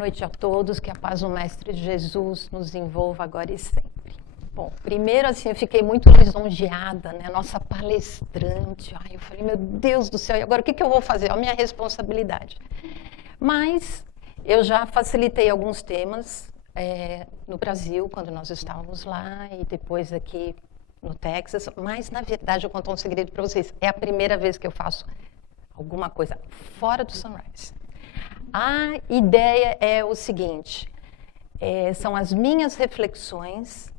noite a todos, que a paz do Mestre Jesus nos envolva agora e sempre. Bom, primeiro assim, eu fiquei muito lisonjeada, né? Nossa palestrante, eu falei, meu Deus do céu, e agora o que eu vou fazer? É a minha responsabilidade. Mas eu já facilitei alguns temas no Brasil, quando nós estávamos lá, e depois aqui no Texas, mas na verdade eu vou contar um segredo para vocês, é a primeira vez que eu faço alguma coisa fora do Sunrise. A ideia é o seguinte, são as minhas reflexões,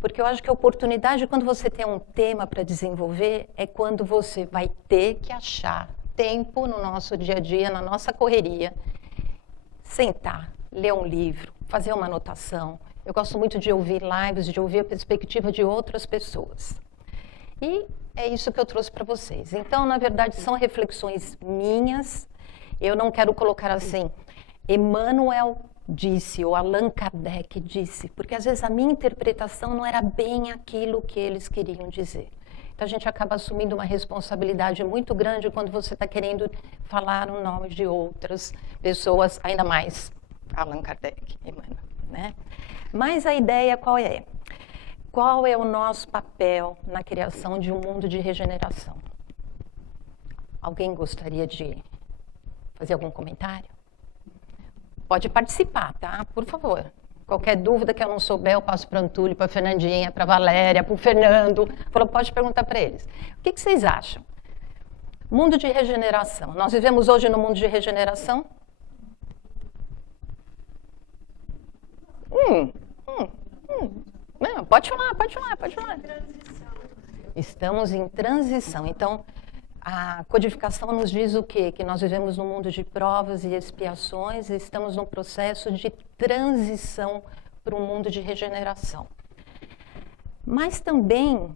porque eu acho que a oportunidade, quando você tem um tema para desenvolver, é quando você vai ter que achar tempo no nosso dia a dia, na nossa correria, sentar, ler um livro, fazer uma anotação. Eu gosto muito de ouvir lives, de ouvir a perspectiva de outras pessoas. E é isso que eu trouxe para vocês. Então, na verdade, são reflexões minhas. Eu não quero colocar assim, Emmanuel disse, ou Allan Kardec disse, porque às vezes a minha interpretação não era bem aquilo que eles queriam dizer. Então a gente acaba assumindo uma responsabilidade muito grande quando você está querendo falar o nome de outras pessoas, ainda mais Allan Kardec, Emmanuel, né? Mas a ideia qual é? Qual é o nosso papel na criação de um mundo de regeneração? Alguém gostaria de fazer algum comentário? Pode participar, tá? Por favor. Qualquer dúvida que eu não souber, eu passo para o Antúlio, para a Fernandinha, para a Valéria, para o Fernando. Pode perguntar para eles. O que vocês acham? Mundo de regeneração. Nós vivemos hoje no mundo de regeneração? Não, pode falar. Estamos em transição. Então, a codificação nos diz o quê? Que nós vivemos num mundo de provas e expiações e estamos num processo de transição para um mundo de regeneração. Mas também,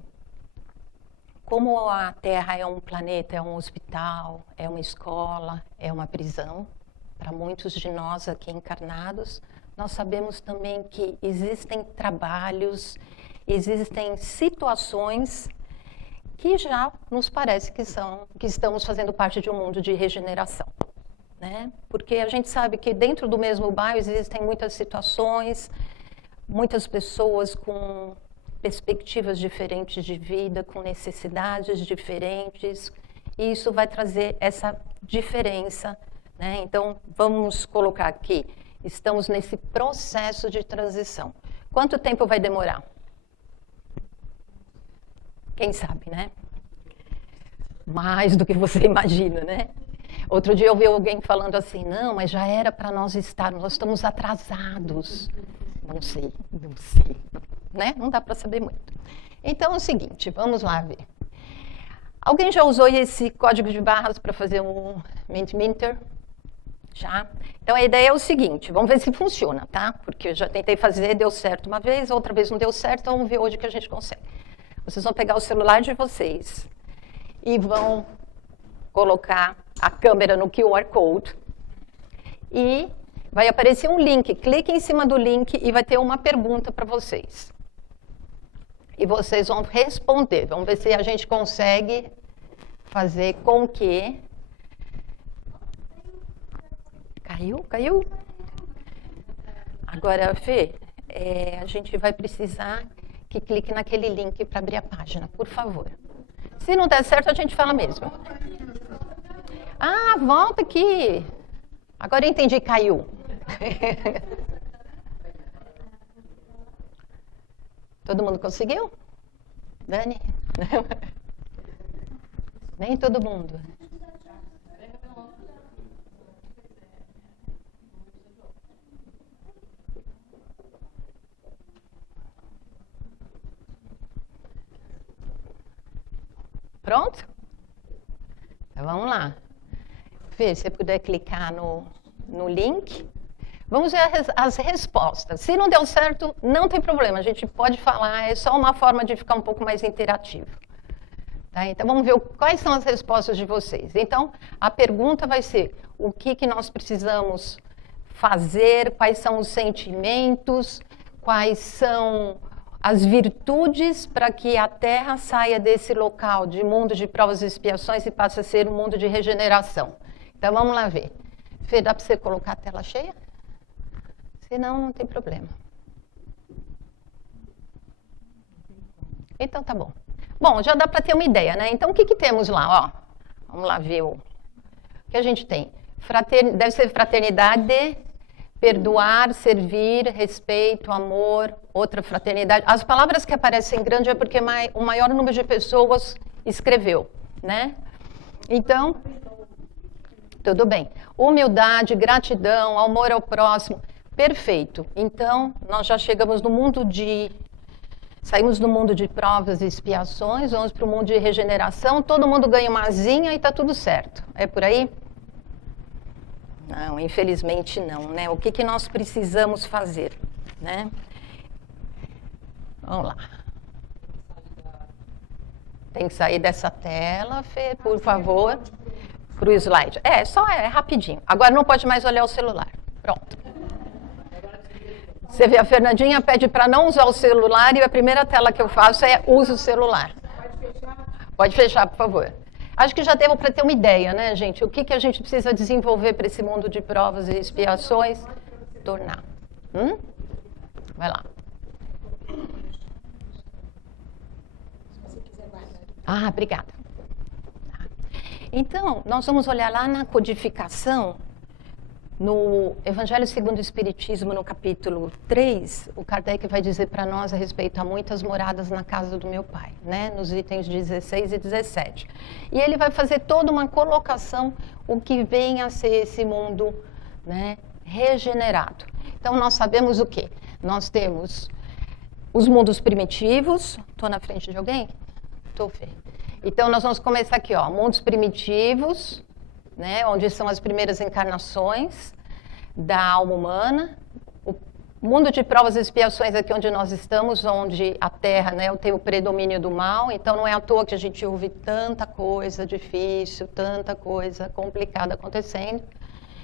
como a Terra é um planeta, é um hospital, é uma escola, é uma prisão, para muitos de nós aqui encarnados, nós sabemos também que existem trabalhos, existem situações que já nos parece que estamos fazendo parte de um mundo de regeneração, né? Porque a gente sabe que dentro do mesmo bairro existem muitas situações, muitas pessoas com perspectivas diferentes de vida, com necessidades diferentes, e isso vai trazer essa diferença, né? Então, vamos colocar aqui, estamos nesse processo de transição. Quanto tempo vai demorar? Quem sabe, né? Mais do que você imagina, né? Outro dia eu ouvi alguém falando assim, não, mas já era para nós estarmos, nós estamos atrasados. Não sei, né? Não dá para saber muito. Então é o seguinte, vamos lá ver. Alguém já usou esse código de barras para fazer um Mentimeter? Já? Então a ideia é o seguinte, vamos ver se funciona, tá? Porque eu já tentei fazer, deu certo uma vez, outra vez não deu certo, então vamos ver hoje que a gente consegue. Vocês vão pegar o celular de vocês e vão colocar a câmera no QR Code e vai aparecer um link. Clique em cima do link e vai ter uma pergunta para vocês. E vocês vão responder. Vamos ver se a gente consegue fazer com que... Caiu? Agora, Fê, a gente vai precisar que clique naquele link para abrir a página, por favor. Se não der certo, a gente fala mesmo. Ah, volta aqui. Agora eu entendi, caiu. Todo mundo conseguiu? Dani? Nem todo mundo. Pronto? Então, vamos lá. Fê, se você puder clicar no link. Vamos ver as respostas. Se não deu certo, não tem problema. A gente pode falar, é só uma forma de ficar um pouco mais interativo. Tá? Então, vamos ver quais são as respostas de vocês. Então, a pergunta vai ser, o que nós precisamos fazer, quais são os sentimentos, quais são as virtudes para que a Terra saia desse local de mundo de provas e expiações e passe a ser um mundo de regeneração. Então, vamos lá ver. Fê, dá para você colocar a tela cheia? Senão, não tem problema. Então, tá bom. Bom, já dá para ter uma ideia, né? Então, o que temos lá? Ó, vamos lá ver o que a gente tem. Deve ser fraternidade, perdoar, servir, respeito, amor, outra fraternidade. As palavras que aparecem grande é porque o maior número de pessoas escreveu, né? Então, tudo bem. Humildade, gratidão, amor ao próximo. Perfeito. Então, nós já chegamos no mundo saímos do mundo de provas e expiações, vamos para o mundo de regeneração, todo mundo ganha uma asinha e está tudo certo. É por aí? Não, infelizmente não, né? O que nós precisamos fazer, né? Vamos lá. Tem que sair dessa tela, Fê, por favor, para o slide. É rapidinho. Agora não pode mais olhar o celular. Pronto. Você vê, a Fernandinha pede para não usar o celular e a primeira tela que eu faço é use o celular. Pode fechar, por favor. Acho que já deu para ter uma ideia, né, gente? O que a gente precisa desenvolver para esse mundo de provas e expiações? Tornar. Vai lá. Obrigada. Então, nós vamos olhar lá na codificação, no Evangelho segundo o Espiritismo, no capítulo 3, o Kardec vai dizer para nós a respeito a muitas moradas na casa do meu pai, né? Nos itens 16 e 17. E ele vai fazer toda uma colocação, o que vem a ser esse mundo, né, regenerado. Então, nós sabemos o quê? Nós temos os mundos primitivos. Estou na frente de alguém? Estou, Fê. Então, nós vamos começar aqui, ó, mundos primitivos, né, onde são as primeiras encarnações da alma humana. O mundo de provas e expiações aqui onde nós estamos, onde a Terra, né, tem o predomínio do mal. Então, não é à toa que a gente ouve tanta coisa difícil, tanta coisa complicada acontecendo.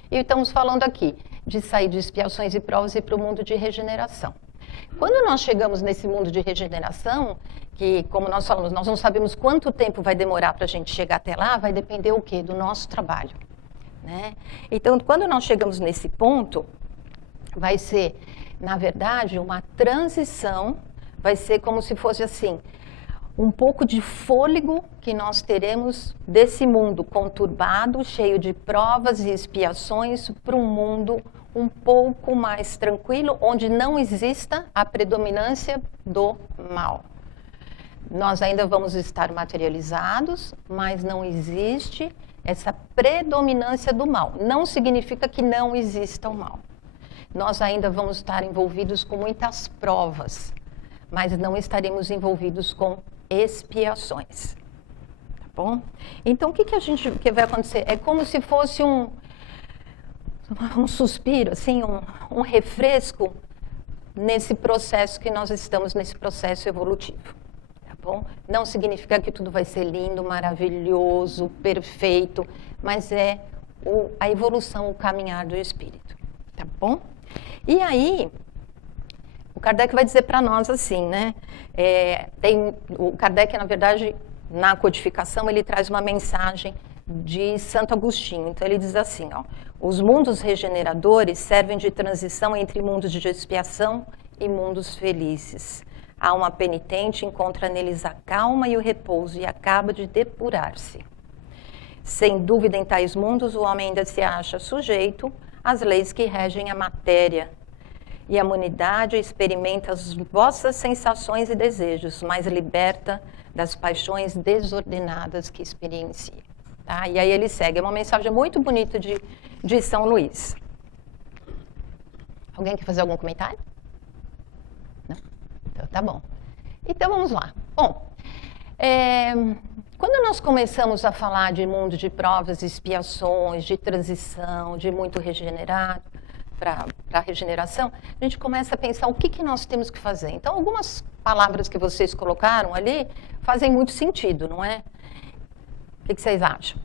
E estamos falando aqui de sair de expiações e provas e para o mundo de regeneração. Quando nós chegamos nesse mundo de regeneração, que, como nós falamos, nós não sabemos quanto tempo vai demorar para a gente chegar até lá, vai depender o quê? Do nosso trabalho, né? Então, quando nós chegamos nesse ponto, vai ser, na verdade, uma transição, vai ser como se fosse assim, um pouco de fôlego que nós teremos desse mundo conturbado, cheio de provas e expiações, para um mundo um pouco mais tranquilo, onde não exista a predominância do mal. Nós ainda vamos estar materializados, mas não existe essa predominância do mal. Não significa que não exista o mal. Nós ainda vamos estar envolvidos com muitas provas, mas não estaremos envolvidos com expiações. Tá bom? Então, o que vai acontecer? É como se fosse um suspiro, assim, um refresco nesse processo que nós estamos, nesse processo evolutivo. Tá bom? Não significa que tudo vai ser lindo, maravilhoso, perfeito, mas é a evolução, o caminhar do espírito. Tá bom? E aí, o Kardec vai dizer para nós assim, né? O Kardec, na verdade, na codificação, ele traz uma mensagem de Santo Agostinho. Então, ele diz assim, ó, os mundos regeneradores servem de transição entre mundos de expiação e mundos felizes. A alma penitente encontra neles a calma e o repouso e acaba de depurar-se. Sem dúvida, em tais mundos, o homem ainda se acha sujeito às leis que regem a matéria. E a humanidade experimenta as vossas sensações e desejos, mas liberta das paixões desordenadas que experiencia. Tá? E aí ele segue, é uma mensagem muito bonita de São Luís. Alguém quer fazer algum comentário? Não? Então, tá bom. Então, vamos lá. Bom, quando nós começamos a falar de mundo de provas e expiações, de transição, de muito regenerado para a regeneração, a gente começa a pensar o que nós temos que fazer. Então, algumas palavras que vocês colocaram ali fazem muito sentido, não é? O que vocês acham?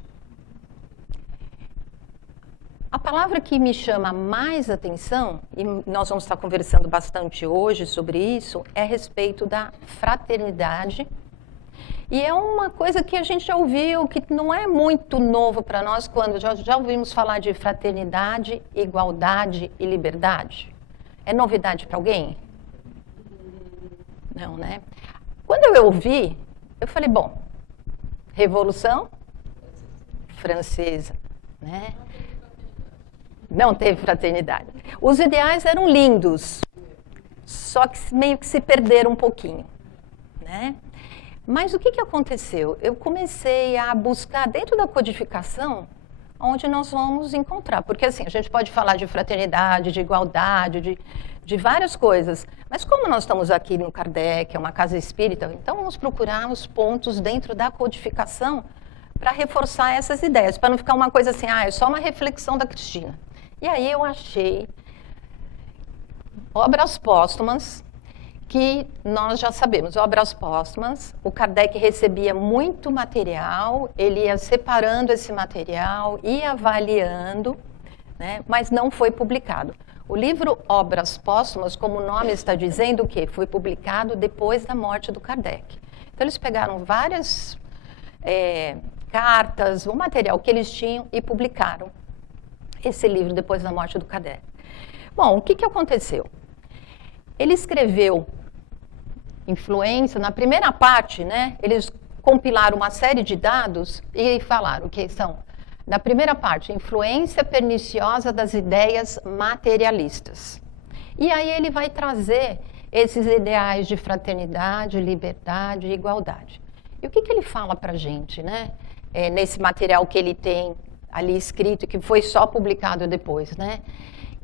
A palavra que me chama mais atenção, e nós vamos estar conversando bastante hoje sobre isso, é a respeito da fraternidade. E é uma coisa que a gente já ouviu, que não é muito novo para nós, quando já ouvimos falar de fraternidade, igualdade e liberdade. É novidade para alguém? Não, né? Quando eu ouvi, eu falei, bom, Revolução Francesa, né? Não teve fraternidade. Os ideais eram lindos, só que meio que se perderam um pouquinho, né? Mas o que aconteceu? Eu comecei a buscar dentro da codificação onde nós vamos encontrar. Porque assim, a gente pode falar de fraternidade, de igualdade, de várias coisas. Mas como nós estamos aqui no Kardec, é uma casa espírita, então vamos procurar os pontos dentro da codificação para reforçar essas ideias, para não ficar uma coisa assim, é só uma reflexão da Cristina. E aí eu achei obras póstumas, que nós já sabemos, obras póstumas, o Kardec recebia muito material, ele ia separando esse material, ia avaliando, né, mas não foi publicado. O livro Obras Póstumas, como o nome está dizendo, o quê? Foi publicado depois da morte do Kardec. Então eles pegaram várias cartas, o material que eles tinham e publicaram esse livro depois da morte do Kardec. Bom, o que aconteceu? Ele escreveu influência, na primeira parte, né, eles compilaram uma série de dados e falaram que são, na primeira parte, influência perniciosa das ideias materialistas. E aí ele vai trazer esses ideais de fraternidade, liberdade e igualdade. E o que ele fala para a gente, né, nesse material que ele tem ali escrito, que foi só publicado depois, né,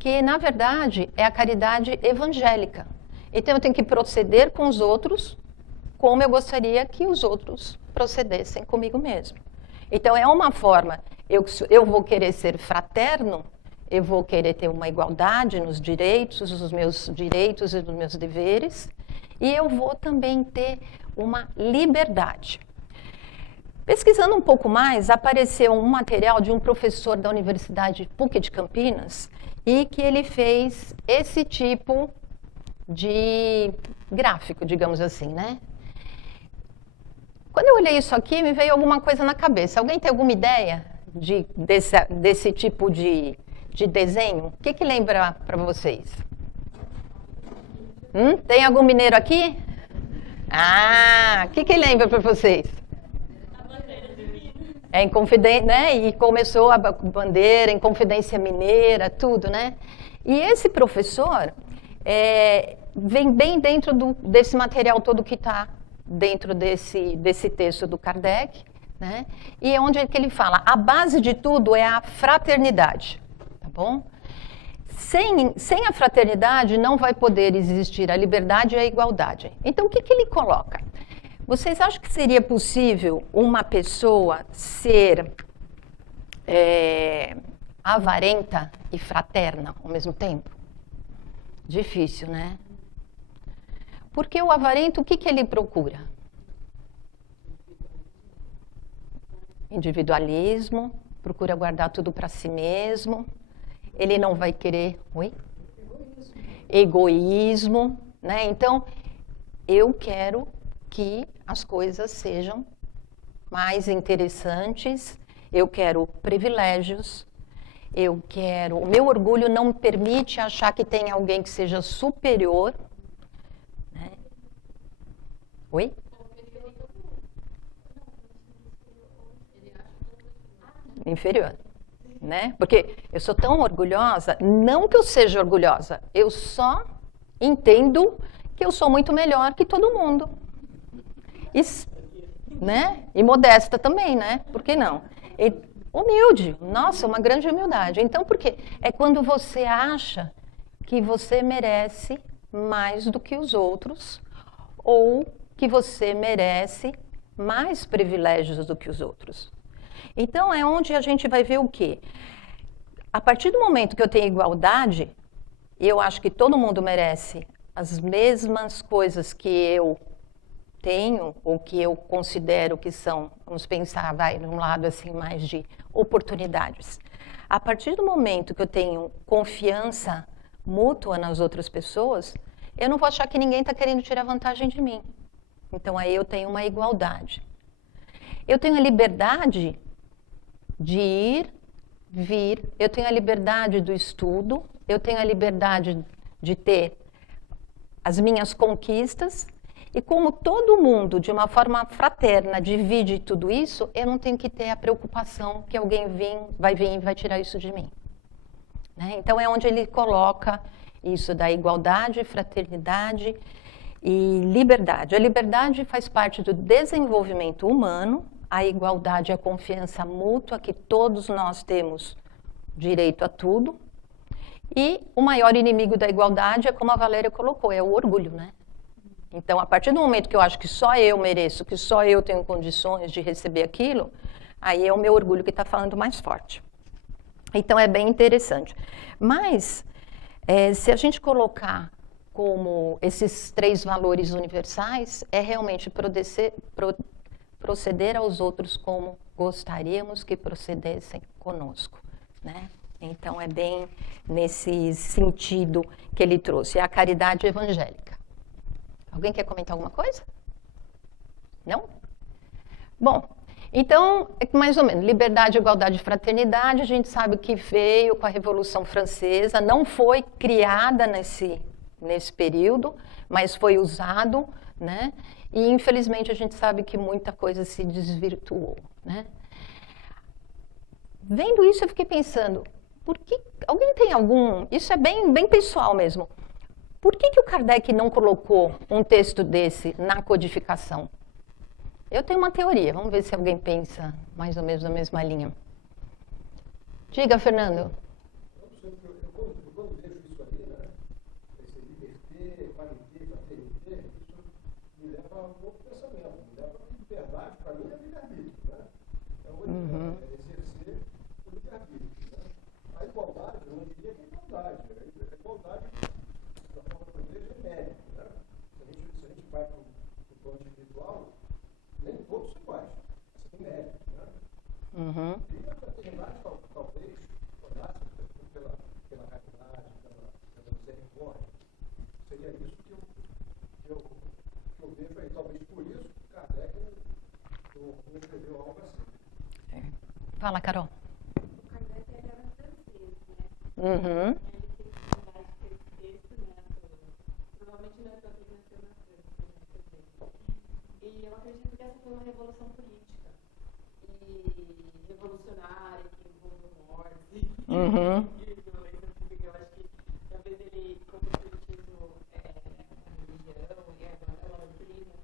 que, na verdade, é a caridade evangélica. Então, eu tenho que proceder com os outros como eu gostaria que os outros procedessem comigo mesmo. Então, é uma forma, eu vou querer ser fraterno, eu vou querer ter uma igualdade nos direitos, nos meus direitos e nos meus deveres, e eu vou também ter uma liberdade. Pesquisando um pouco mais, apareceu um material de um professor da Universidade PUC de Campinas, e que ele fez esse tipo de gráfico, digamos assim, né? Quando eu olhei isso aqui, me veio alguma coisa na cabeça. Alguém tem alguma ideia desse tipo de desenho? O que lembra para vocês? Tem algum mineiro aqui? O que lembra para vocês? Em Confidência, né? E começou a bandeira em Confidência Mineira, tudo, né? E esse professor vem bem dentro desse material todo que está dentro desse texto do Kardec, né? E é onde que ele fala, a base de tudo é a fraternidade, tá bom? Sem a fraternidade não vai poder existir a liberdade e a igualdade. Então, o que ele coloca? Vocês acham que seria possível uma pessoa ser avarenta e fraterna ao mesmo tempo? Difícil, né? Porque o avarento, o que ele procura? Individualismo, procura guardar tudo para si mesmo. Ele não vai querer... Oi? Egoísmo, né? Então, eu quero que as coisas sejam mais interessantes, eu quero privilégios, o meu orgulho não me permite achar que tem alguém que seja superior, né? Oi? Inferior, né? Porque eu sou tão orgulhosa, não que eu seja orgulhosa, eu só entendo que eu sou muito melhor que todo mundo. Né? E modesta também, né? Por que não? E humilde, nossa, uma grande humildade. Então, por quê? É quando você acha que você merece mais do que os outros, ou que você merece mais privilégios do que os outros. Então, é onde a gente vai ver o quê? A partir do momento que eu tenho igualdade, eu acho que todo mundo merece as mesmas coisas que eu tenho, ou que eu considero que são, vamos pensar, vai num lado assim mais de oportunidades. A partir do momento que eu tenho confiança mútua nas outras pessoas, eu não vou achar que ninguém está querendo tirar vantagem de mim. Então aí eu tenho uma igualdade. Eu tenho a liberdade de ir, vir, eu tenho a liberdade do estudo, eu tenho a liberdade de ter as minhas conquistas, e como todo mundo, de uma forma fraterna, divide tudo isso, eu não tenho que ter a preocupação que alguém vai vir e vai tirar isso de mim. Né? Então, é onde ele coloca isso da igualdade, fraternidade e liberdade. A liberdade faz parte do desenvolvimento humano, a igualdade é a confiança mútua, que todos nós temos direito a tudo. E o maior inimigo da igualdade é, como a Valéria colocou, é o orgulho, né? Então, a partir do momento que eu acho que só eu mereço, que só eu tenho condições de receber aquilo, aí é o meu orgulho que está falando mais forte. Então, é bem interessante. Mas, se a gente colocar como esses 3 valores universais, é realmente proceder aos outros como gostaríamos que procedessem conosco, né? Então, é bem nesse sentido que ele trouxe, é a caridade evangélica. Alguém quer comentar alguma coisa? Não? Bom, então, mais ou menos, liberdade, igualdade e fraternidade, a gente sabe que veio com a Revolução Francesa, não foi criada nesse período, mas foi usado, né? E, infelizmente, a gente sabe que muita coisa se desvirtuou, né? Vendo isso, eu fiquei pensando, por que alguém tem algum... Isso é bem pessoal mesmo. Por que o Kardec não colocou um texto desse na codificação? Eu tenho uma teoria, vamos ver se alguém pensa mais ou menos na mesma linha. Diga, Fernando. Quando vejo isso ali, né? Esse liberté, igualité, fraternité, isso me leva a um outro pensamento, me leva a liberdade, para mim é livre-arbítrio, né? Então, exercer o livre-arbítrio, né? A igualdade, eu não diria que é igualdade, a igualdade, da forma que eu vejo, é mérito, né? Se a gente vai para o plano individual, nem todos são iguais, mas tem mérito, né? E a fraternidade, talvez, olhasse pela caridade, pela misericórdia, seria isso que eu vejo aí. Talvez por isso que Kardec não escreveu algo assim. Fala, Carol. O Kardec era francês, né? Ele tem dificuldade de ter esse texto, né? Provavelmente não é só que nasceu na França, e eu acredito que essa foi uma revolução política e revolucionária, que envolveu morte e violência física. Eu acho que talvez ele, como o espiritismo é a religião e é uma doutrina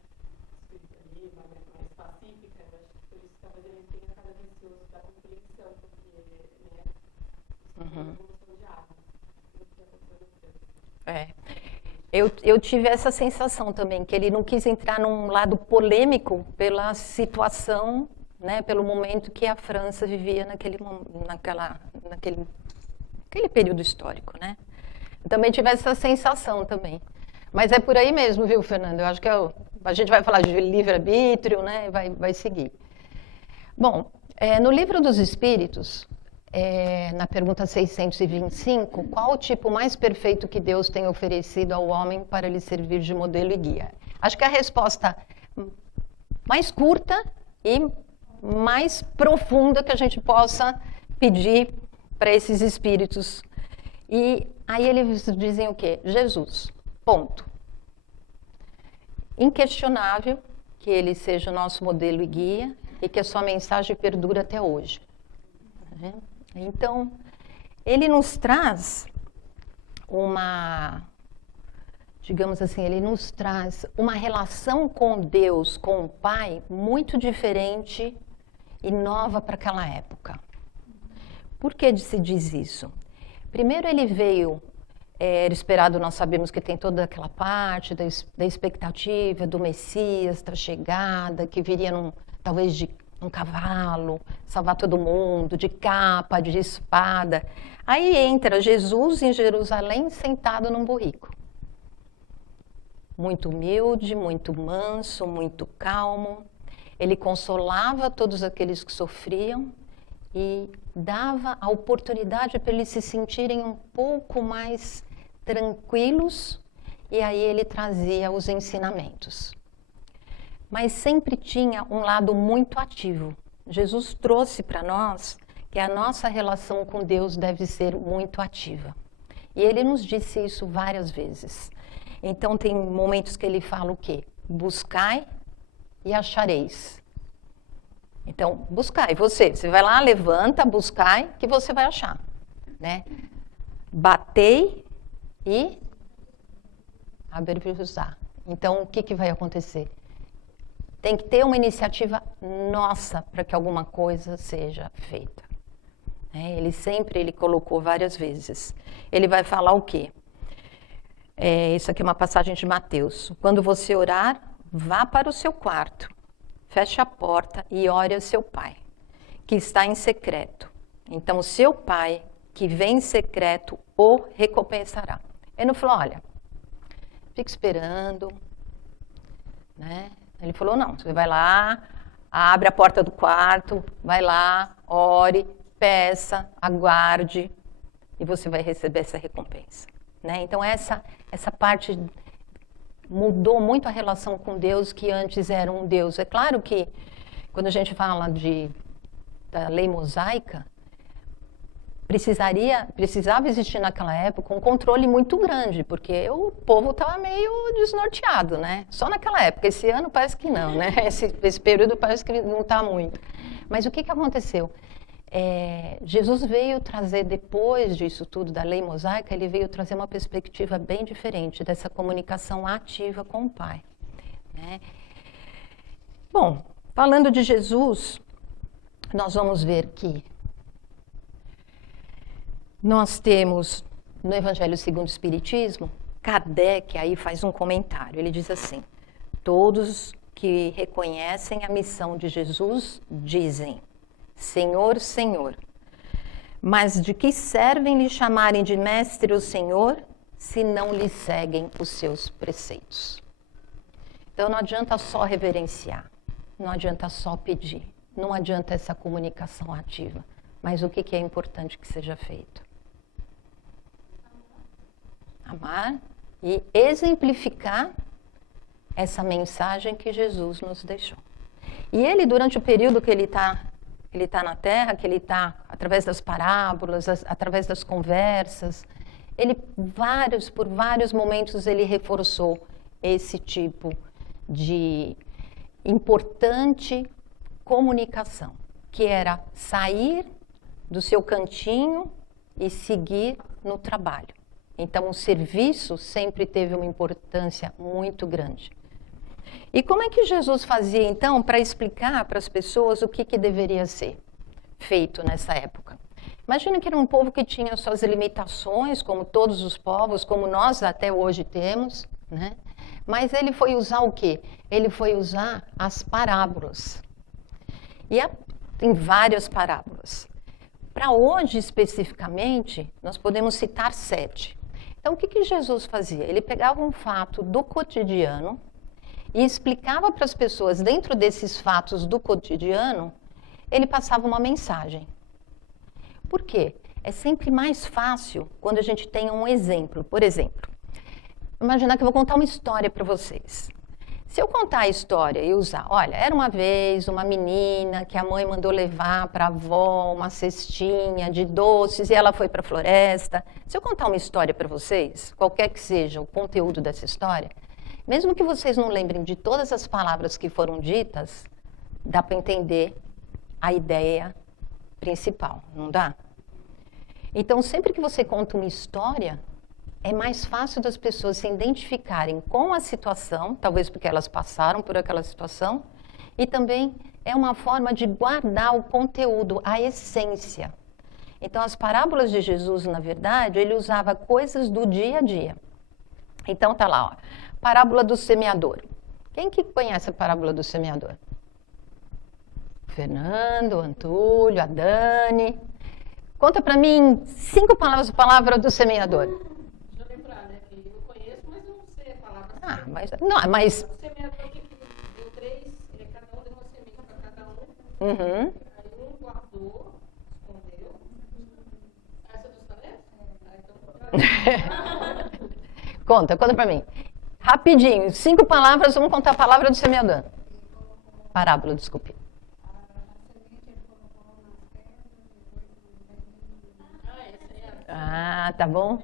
espiritualismo mais pacífica, eu acho que por isso talvez ele tenha cada vez ansioso da compreensão, porque, né, isso é uma revolução de alma, o que aconteceu no França. Eu tive essa sensação também, que ele não quis entrar num lado polêmico pela situação, né, pelo momento que a França vivia naquele período histórico, né? Eu também tive essa sensação também. Mas é por aí mesmo, viu, Fernando? Eu acho que a gente vai falar de livre-arbítrio, né, vai seguir. Bom, no Livro dos Espíritos, na pergunta 625, qual o tipo mais perfeito que Deus tem oferecido ao homem para lhe servir de modelo e guia? Acho que a resposta mais curta e mais profunda que a gente possa pedir para esses espíritos. E aí eles dizem o quê? Jesus, ponto. Inquestionável que ele seja o nosso modelo e guia e que a sua mensagem perdura até hoje. Então, ele nos traz digamos assim, ele nos traz uma relação com Deus, com o Pai, muito diferente e nova para aquela época. Por que se diz isso? Primeiro, ele veio, era esperado, nós sabemos que tem toda aquela parte da expectativa do Messias, da chegada, que viria talvez de um cavalo, salvar todo mundo, de capa, de espada. Aí entra Jesus em Jerusalém sentado num burrico. Muito humilde, muito manso, muito calmo. Ele consolava todos aqueles que sofriam e dava a oportunidade para eles se sentirem um pouco mais tranquilos, e aí ele trazia os ensinamentos. Mas sempre tinha um lado muito ativo. Jesus trouxe para nós que a nossa relação com Deus deve ser muito ativa. E ele nos disse isso várias vezes. Então tem momentos que ele fala o quê? Buscai e achareis. Então, buscai, você vai lá, levanta, buscai, que você vai achar, né? Batei e abrir-vos-á. Então, o que vai acontecer? Tem que ter uma iniciativa nossa para que alguma coisa seja feita. Ele colocou várias vezes. Ele vai falar o quê? Isso aqui é uma passagem de Mateus. Quando você orar, vá para o seu quarto, feche a porta e ore a seu pai, que está em secreto. Então, o seu pai, que vem em secreto, o recompensará. Ele não falou, olha, fica esperando, né? Ele falou, não, você vai lá, abre a porta do quarto, vai lá, ore, peça, aguarde, e você vai receber essa recompensa, né? Então, essa parte mudou muito a relação com Deus, que antes era um Deus. É claro que, quando a gente fala da lei mosaica, precisava existir naquela época um controle muito grande, porque o povo estava meio desnorteado, né? Só naquela época. Esse ano parece que não, né? Esse período parece que não está muito. Mas o que aconteceu? Jesus veio trazer, depois disso tudo, da lei mosaica, ele veio trazer uma perspectiva bem diferente dessa comunicação ativa com o Pai, né? Bom, falando de Jesus, nós vamos ver que nós temos, no Evangelho segundo o Espiritismo, Kardec aí faz um comentário. Ele diz assim, todos que reconhecem a missão de Jesus dizem, Senhor, Senhor, mas de que servem lhe chamarem de mestre ou senhor, se não lhe seguem os seus preceitos? Então não adianta só reverenciar, não adianta só pedir, não adianta essa comunicação ativa, mas o que é importante que seja feito? Amar e exemplificar essa mensagem que Jesus nos deixou. E ele, durante o período que ele está na Terra, que ele está através das parábolas, através das conversas, por vários momentos ele reforçou esse tipo de importante comunicação, que era sair do seu cantinho e seguir no trabalho. Então, o serviço sempre teve uma importância muito grande. E como é que Jesus fazia, então, para explicar para as pessoas o que deveria ser feito nessa época? Imagina que era um povo que tinha suas limitações, como todos os povos, como nós até hoje temos, né? Mas ele foi usar o quê? Ele foi usar as parábolas. E tem várias parábolas. Para hoje, especificamente, nós podemos citar 7. Então, o que Jesus fazia? Ele pegava um fato do cotidiano e explicava para as pessoas, dentro desses fatos do cotidiano, ele passava uma mensagem. Por quê? É sempre mais fácil quando a gente tem um exemplo. Por exemplo, imaginar que eu vou contar uma história para vocês. Se eu contar a história e usar, olha, era uma vez uma menina que a mãe mandou levar para a avó uma cestinha de doces e ela foi para a floresta. Se eu contar uma história para vocês, qualquer que seja o conteúdo dessa história, mesmo que vocês não lembrem de todas as palavras que foram ditas, dá para entender a ideia principal, não dá? Então, sempre que você conta uma história, é mais fácil das pessoas se identificarem com a situação, talvez porque elas passaram por aquela situação, e também é uma forma de guardar o conteúdo, a essência. Então, as parábolas de Jesus, na verdade, ele usava coisas do dia a dia. Então, tá lá, ó, parábola do semeador. Quem que conhece a parábola do semeador? O Fernando, o Antúlio, a Dani. Conta para mim 5 palavras da palavra do semeador. Mas... O semeador que deu 3, cada um deu uma semente para cada um. Uhum. Aí um guardou, escondeu. Essa é dos então... Conta para mim. Rapidinho, 5 palavras, vamos contar a palavra do semeador. Parábola, desculpe. Ah, tá bom.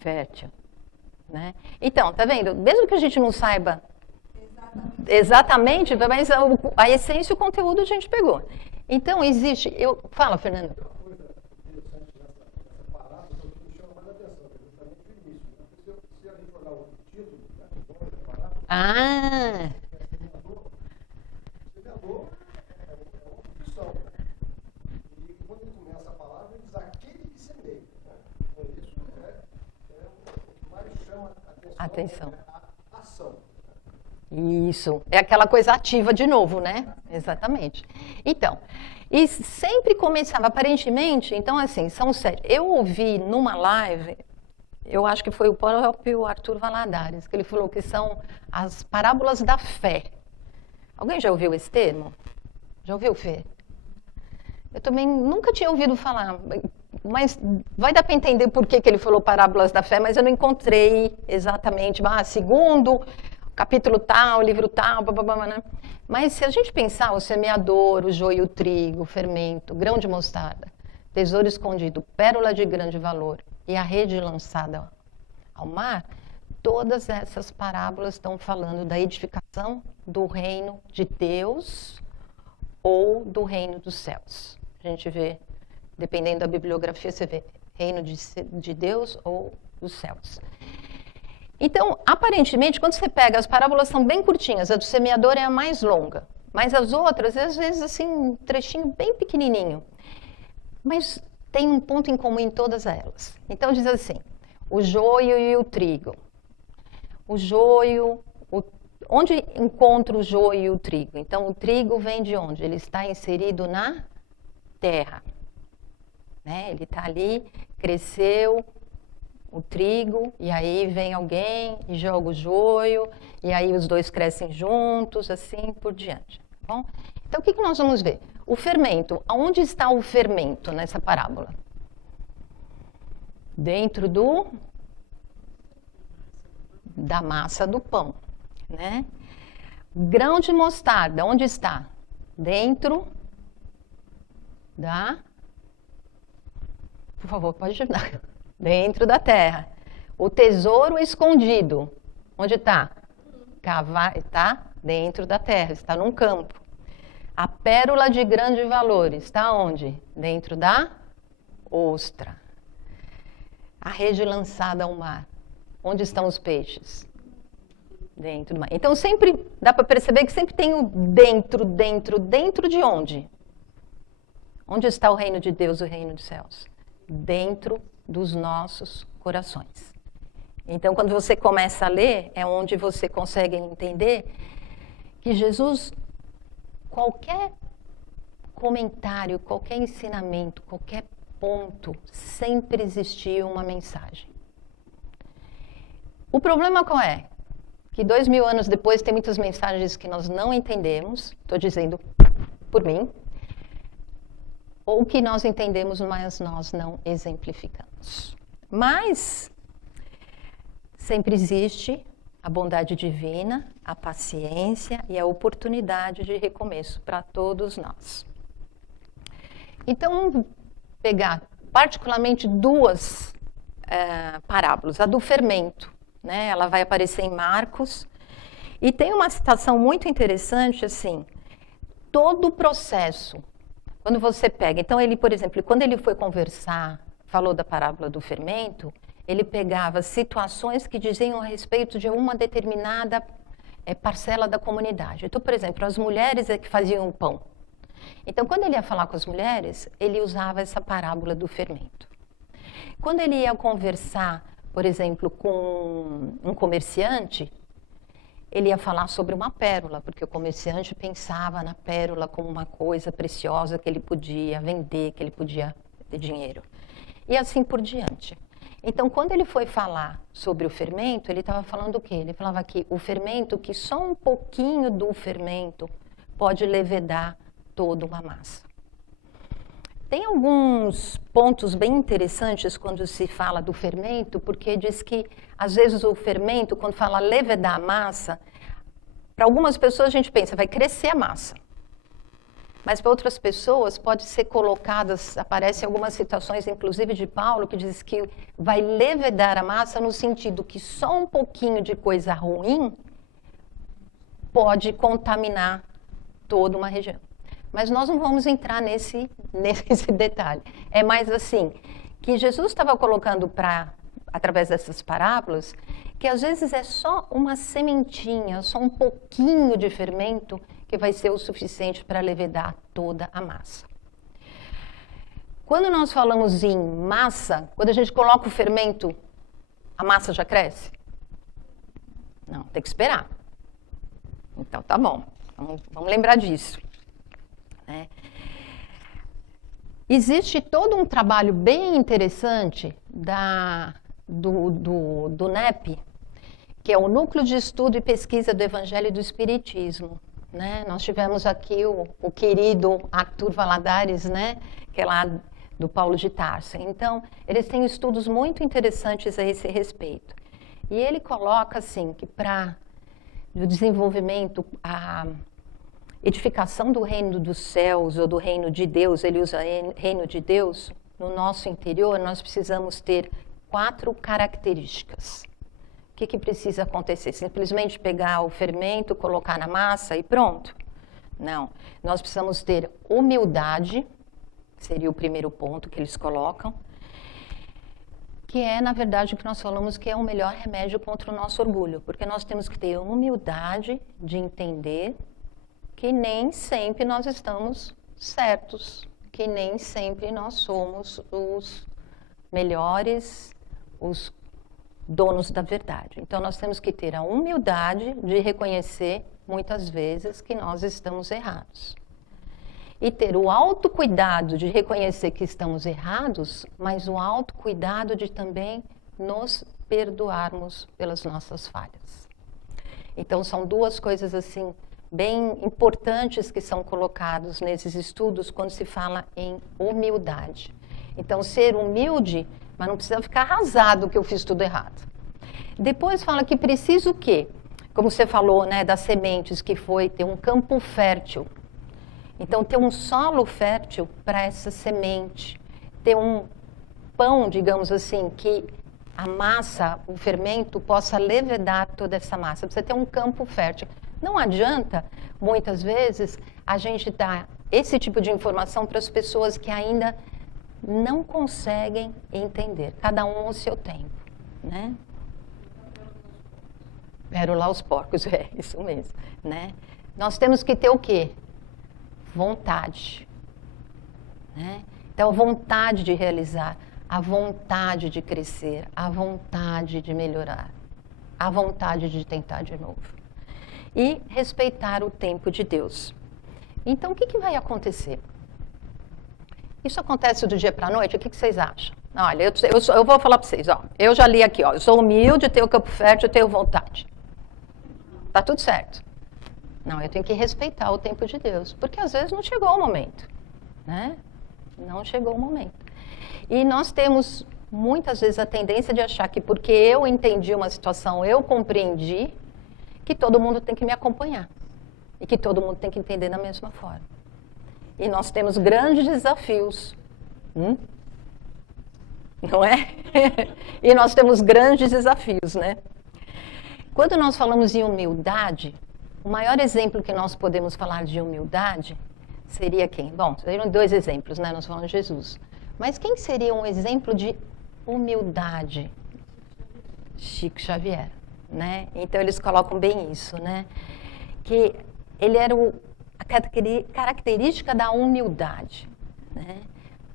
fértil. Né? Então, tá vendo? Mesmo que a gente não saiba exatamente, mas a essência e o conteúdo a gente pegou. Então, existe... Fala, Fernando. Uma coisa interessante nessa parábola que me chama mais a atenção, que é justamente o início. Né? Porque se a gente olhar o título, né, o nome da parábola, o semeador é uma profissão. Né? E quando ele começa a palavra, ele diz aquele que semeia. Né? Então, isso é o que mais chama a atenção. É a ação. Isso, é aquela coisa ativa de novo, né? Exatamente. Então, e sempre começava, aparentemente, então assim, são 7. Eu ouvi numa live, eu acho que foi o próprio Arthur Valadares, que ele falou que são as parábolas da fé. Alguém já ouviu esse termo? Já ouviu, Fê? Eu também nunca tinha ouvido falar, mas vai dar para entender por que ele falou parábolas da fé, mas eu não encontrei exatamente, segundo... capítulo tal, livro tal, né? Mas se a gente pensar o semeador, o joio, o trigo, o fermento, grão de mostarda, tesouro escondido, pérola de grande valor e a rede lançada ao mar, todas essas parábolas estão falando da edificação do reino de Deus ou do reino dos céus. A gente vê, dependendo da bibliografia, você vê reino de Deus ou dos céus. Então, aparentemente, quando você pega, as parábolas são bem curtinhas, a do semeador é a mais longa, mas as outras, às vezes, assim, um trechinho bem pequenininho. Mas tem um ponto em comum em todas elas. Então, diz assim, o joio e o trigo. O joio, onde encontra o joio e o trigo? Então, o trigo vem de onde? Ele está inserido na terra. Né? Ele está ali, cresceu o trigo, e aí vem alguém e joga o joio, e aí os dois crescem juntos, assim por diante. Tá bom? Então, o que nós vamos ver? O fermento. Aonde está o fermento nessa parábola? Dentro da massa do pão. Né? Grão de mostarda, onde está? Dentro da... Por favor, pode ajudar. Dentro da terra. O tesouro escondido, onde está? Está dentro da terra, está num campo. A pérola de grande valor está onde? Dentro da ostra. A rede lançada ao mar. Onde estão os peixes? Dentro do mar. Então sempre dá para perceber que sempre tem o dentro de onde? Onde está o reino de Deus, o reino dos céus? Dentro dos nossos corações. Então, quando você começa a ler, é onde você consegue entender que Jesus, qualquer comentário, qualquer ensinamento, qualquer ponto, sempre existiu uma mensagem. O problema qual é? Que 2000 anos depois tem muitas mensagens que nós não entendemos, estou dizendo por mim, ou que nós entendemos, mas nós não exemplificamos. Mas sempre existe a bondade divina, a paciência e a oportunidade de recomeço para todos nós. Então, vamos pegar particularmente duas parábolas. A do fermento, né? Ela vai aparecer em Marcos. E tem uma citação muito interessante, assim, todo o processo. Quando você pega, então ele, por exemplo, quando ele foi conversar, falou da parábola do fermento, ele pegava situações que diziam a respeito de uma determinada parcela da comunidade. Então, por exemplo, as mulheres é que faziam o pão. Então, quando ele ia falar com as mulheres, ele usava essa parábola do fermento. Quando ele ia conversar, por exemplo, com um comerciante, ele ia falar sobre uma pérola, porque o comerciante pensava na pérola como uma coisa preciosa que ele podia vender, que ele podia ter dinheiro. E assim por diante. Então, quando ele foi falar sobre o fermento, ele estava falando o quê? Ele falava que o fermento, que só um pouquinho do fermento pode levedar toda uma massa. Tem alguns pontos bem interessantes quando se fala do fermento, porque diz que, às vezes, o fermento, quando fala levedar a massa, para algumas pessoas a gente pensa, vai crescer a massa. Mas para outras pessoas pode ser colocadas, aparecem algumas citações, inclusive de Paulo, que diz que vai levedar a massa no sentido que só um pouquinho de coisa ruim pode contaminar toda uma região. Mas nós não vamos entrar nesse detalhe. É mais assim, que Jesus estava colocando através dessas parábolas, que às vezes é só uma sementinha, só um pouquinho de fermento que vai ser o suficiente para levedar toda a massa. Quando nós falamos em massa, quando a gente coloca o fermento, a massa já cresce? Não, tem que esperar. Então, tá bom. Vamos lembrar disso. Né? Existe todo um trabalho bem interessante do NEP, que é o Núcleo de Estudo e Pesquisa do Evangelho e do Espiritismo. Né? Nós tivemos aqui o querido Arthur Valadares, né? Que é lá do Paulo de Tarso. Então, eles têm estudos muito interessantes a esse respeito. E ele coloca assim, que para o desenvolvimento, a edificação do reino dos céus ou do reino de Deus, ele usa reino de Deus, no nosso interior nós precisamos ter 4 características. O que precisa acontecer? Simplesmente pegar o fermento, colocar na massa e pronto? Não. Nós precisamos ter humildade, seria o primeiro ponto que eles colocam, que é, na verdade, o que nós falamos que é o melhor remédio contra o nosso orgulho, porque nós temos que ter humildade de entender que nem sempre nós estamos certos, que nem sempre nós somos os melhores, os donos da verdade. Então, nós temos que ter a humildade de reconhecer, muitas vezes, que nós estamos errados. E ter o autocuidado de reconhecer que estamos errados, mas o autocuidado de também nos perdoarmos pelas nossas falhas. Então, são 2 coisas, assim, bem importantes que são colocados nesses estudos quando se fala em humildade. Então, ser humilde, mas não precisa ficar arrasado que eu fiz tudo errado. Depois fala que precisa o quê? Como você falou, né, das sementes, que foi ter um campo fértil. Então, ter um solo fértil para essa semente. Ter um pão, digamos assim, que a massa, o fermento, possa levedar toda essa massa. Precisa ter um campo fértil. Não adianta, muitas vezes, a gente dar esse tipo de informação para as pessoas que ainda não conseguem entender, cada um ao seu tempo, né? Pérola aos porcos, é isso mesmo, né? Nós temos que ter o quê? Vontade, né? Então, vontade de realizar, a vontade de crescer, a vontade de melhorar, a vontade de tentar de novo. E respeitar o tempo de Deus. Então, o que vai acontecer? Isso acontece do dia para a noite? O que vocês acham? Olha, eu vou falar para vocês, ó. Eu já li aqui, ó. Eu sou humilde, tenho campo fértil, tenho vontade. Tá tudo certo. Não, eu tenho que respeitar o tempo de Deus, porque às vezes não chegou o momento, né? Não chegou o momento. E nós temos muitas vezes a tendência de achar que porque eu entendi uma situação, eu compreendi, que todo mundo tem que me acompanhar e que todo mundo tem que entender da mesma forma. E nós temos grandes desafios, não é? E nós temos grandes desafios, né? Quando nós falamos em humildade, o maior exemplo que nós podemos falar de humildade seria quem? Bom, seriam 2 exemplos, né? Nós falamos de Jesus. Mas quem seria um exemplo de humildade? Chico Xavier, né? Então, eles colocam bem isso, né? Que ele era a característica da humildade, né?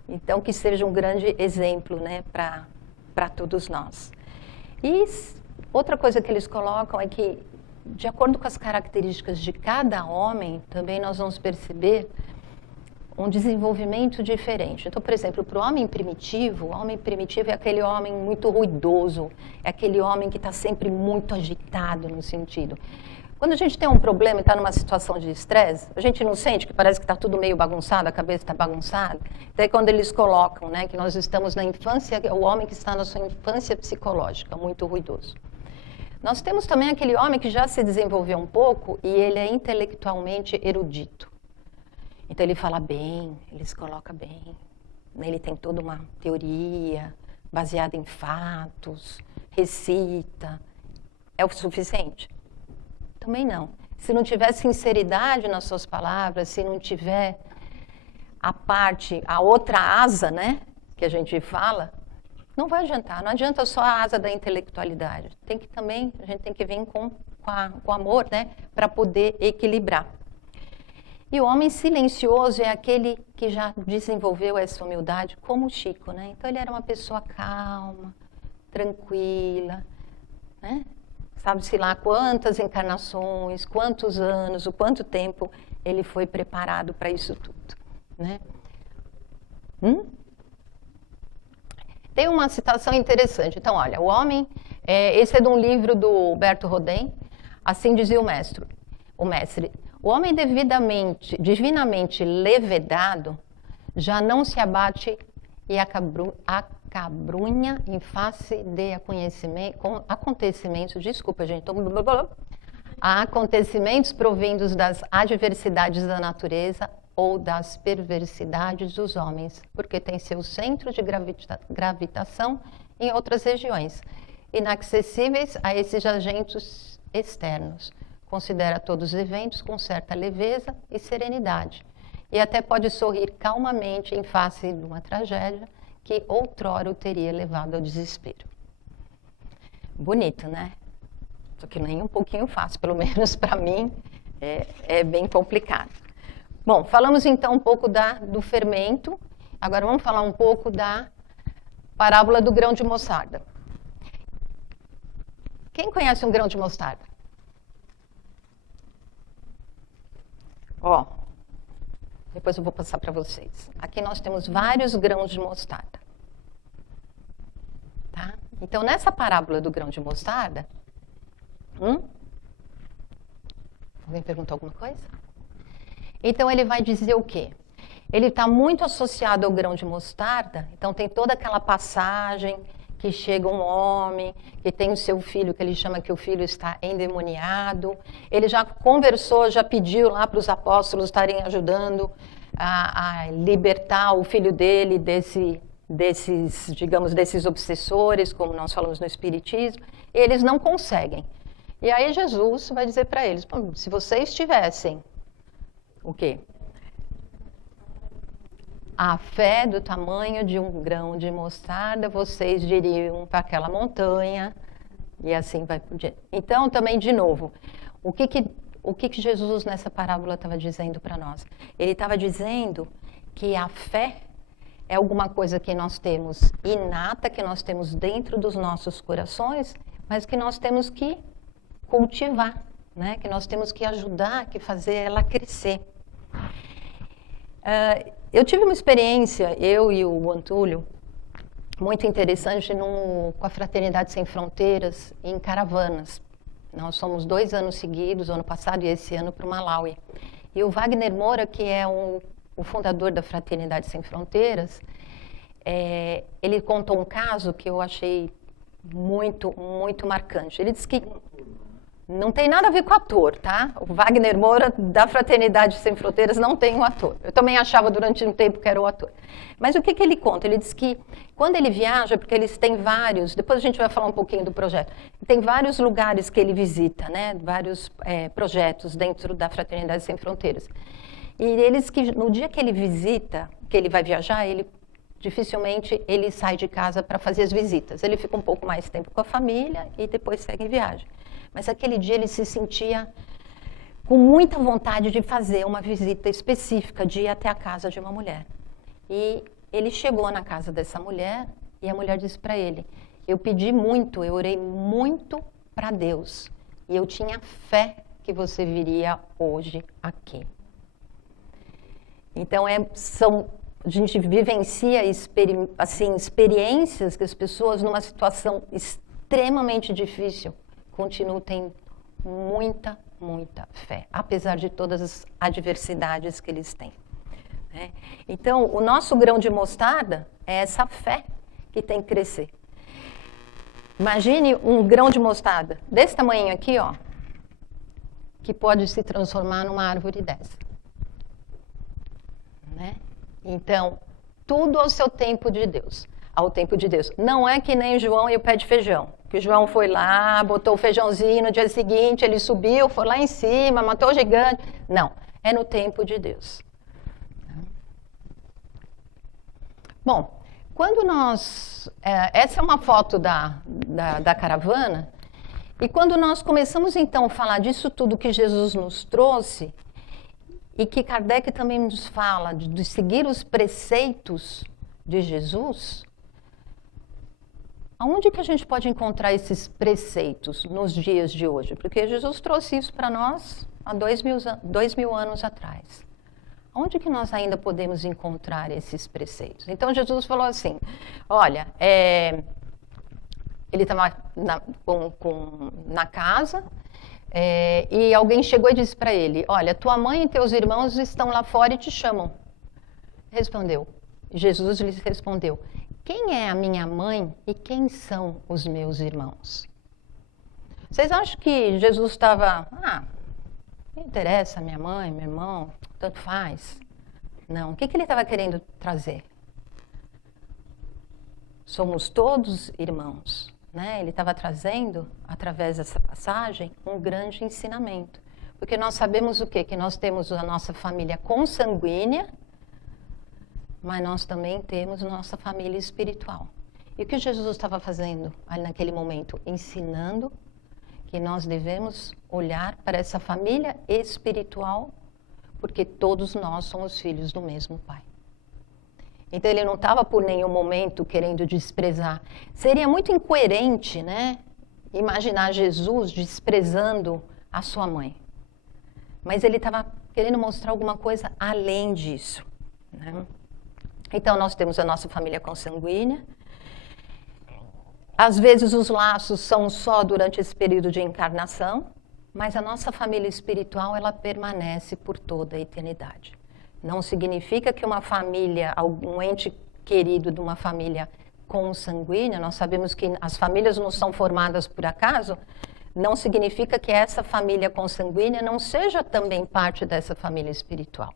Então, que seja um grande exemplo, né, para todos nós. E outra coisa que eles colocam é que, de acordo com as características de cada homem, também nós vamos perceber um desenvolvimento diferente. Então, por exemplo, para o homem primitivo é aquele homem muito ruidoso, é aquele homem que está sempre muito agitado no sentido. Quando a gente tem um problema e está numa situação de estresse, a gente não sente que parece que está tudo meio bagunçado, a cabeça está bagunçada? Daí quando eles colocam, né, que nós estamos na infância, o homem que está na sua infância psicológica, muito ruidoso. Nós temos também aquele homem que já se desenvolveu um pouco e ele é intelectualmente erudito. Então ele fala bem, ele se coloca bem, ele tem toda uma teoria baseada em fatos, recita. É o suficiente? Também não. Se não tiver sinceridade nas suas palavras, se não tiver a outra asa, né, que a gente fala, não vai adiantar. Não adianta só a asa da intelectualidade. A gente tem que vir com amor, né, para poder equilibrar. E o homem silencioso é aquele que já desenvolveu essa humildade, como o Chico, né? Então ele era uma pessoa calma, tranquila, né? Sabe-se lá quantas encarnações, quantos anos, o quanto tempo ele foi preparado para isso tudo, né? Tem uma citação interessante. Então, olha, o homem, esse é de um livro do Humberto Rodin, assim dizia o mestre, o homem divinamente levedado já não se abate e acabrunha em face de acontecimentos, desculpa gente, acontecimentos provindos das adversidades da natureza ou das perversidades dos homens, porque tem seu centro de gravitação em outras regiões, inacessíveis a esses agentes externos. Considera todos os eventos com certa leveza e serenidade, e até pode sorrir calmamente em face de uma tragédia que outrora o teria levado ao desespero. Bonito, né? Só que nem um pouquinho fácil, pelo menos para mim, é bem complicado. Bom, falamos então um pouco do fermento, agora vamos falar um pouco da parábola do grão de mostarda. Quem conhece um grão de mostarda? Ó, depois eu vou passar para vocês. Aqui nós temos vários grãos de mostarda. Tá? Então, nessa parábola do grão de mostarda... Alguém perguntou alguma coisa? Então, ele vai dizer o quê? Ele está muito associado ao grão de mostarda, então tem toda aquela passagem que chega um homem, que tem o seu filho, que ele chama que o filho está endemoniado. Ele já conversou, já pediu lá para os apóstolos estarem ajudando a libertar o filho dele desses obsessores, como nós falamos no Espiritismo. Eles não conseguem. E aí Jesus vai dizer para eles, se vocês tivessem o quê? A fé do tamanho de um grão de mostarda, vocês diriam para aquela montanha, e assim vai por diante. Então, também, de novo, o que Jesus nessa parábola estava dizendo para nós? Ele estava dizendo que a fé é alguma coisa que nós temos inata, que nós temos dentro dos nossos corações, mas que nós temos que cultivar, né? Que nós temos que ajudar, que fazer ela crescer. Eu tive uma experiência, eu e o Antúlio, muito interessante com a Fraternidade Sem Fronteiras, em caravanas. Nós fomos 2 anos seguidos, ano passado e esse ano, para o Malawi. E o Wagner Moura, que é o fundador da Fraternidade Sem Fronteiras, ele contou um caso que eu achei muito, muito marcante. Ele disse que não tem nada a ver com ator, tá? O Wagner Moura, da Fraternidade Sem Fronteiras, não tem um ator. Eu também achava durante um tempo que era o ator. Mas o que ele conta? Ele diz que quando ele viaja, porque eles têm vários, depois a gente vai falar um pouquinho do projeto, tem vários lugares que ele visita, né? Vários projetos dentro da Fraternidade Sem Fronteiras. E eles que no dia que ele visita, que ele vai viajar, dificilmente ele sai de casa para fazer as visitas. Ele fica um pouco mais tempo com a família e depois segue em viagem. Mas aquele dia ele se sentia com muita vontade de fazer uma visita específica, de ir até a casa de uma mulher. E ele chegou na casa dessa mulher e a mulher disse para ele, eu pedi muito, eu orei muito para Deus e eu tinha fé que você viria hoje aqui. Então, a gente vivencia experiências que as pessoas, numa situação extremamente difícil, continuam tendo muita, muita fé, apesar de todas as adversidades que eles têm. Né? Então, o nosso grão de mostarda é essa fé que tem que crescer. Imagine um grão de mostarda desse tamanho aqui, ó, que pode se transformar numa árvore dessa. né? Então, tudo ao seu tempo de Deus. Ao tempo de Deus. Não é que nem João e o pé de feijão. Que João foi lá, botou o feijãozinho, no dia seguinte ele subiu, foi lá em cima, matou o gigante. Não, é no tempo de Deus. Bom, quando nós... essa é uma foto da caravana. E quando nós começamos então a falar disso tudo que Jesus nos trouxe, e que Kardec também nos fala de seguir os preceitos de Jesus, aonde que a gente pode encontrar esses preceitos nos dias de hoje? Porque Jesus trouxe isso para nós há 2000 anos atrás. Onde que nós ainda podemos encontrar esses preceitos? Então Jesus falou assim, olha, ele estava na casa, e alguém chegou e disse para ele, olha, tua mãe e teus irmãos estão lá fora e te chamam. Respondeu. Jesus lhes respondeu, quem é a minha mãe e quem são os meus irmãos? Vocês acham que Jesus estava, não interessa minha mãe, meu irmão, tanto faz? Não, o que ele estava querendo trazer? Somos todos irmãos. Né? Ele estava trazendo, através dessa passagem, um grande ensinamento. Porque nós sabemos o quê? Que nós temos a nossa família consanguínea, mas nós também temos a nossa família espiritual. E o que Jesus estava fazendo ali naquele momento? Ensinando que nós devemos olhar para essa família espiritual, porque todos nós somos filhos do mesmo Pai. Então, ele não estava por nenhum momento querendo desprezar. Seria muito incoerente, né? Imaginar Jesus desprezando a sua mãe. Mas ele estava querendo mostrar alguma coisa além disso, né? Então, nós temos a nossa família consanguínea. Às vezes, os laços são só durante esse período de encarnação, mas a nossa família espiritual, ela permanece por toda a eternidade. Não significa que uma família, um ente querido de uma família consanguínea, nós sabemos que as famílias não são formadas por acaso, não significa que essa família consanguínea não seja também parte dessa família espiritual.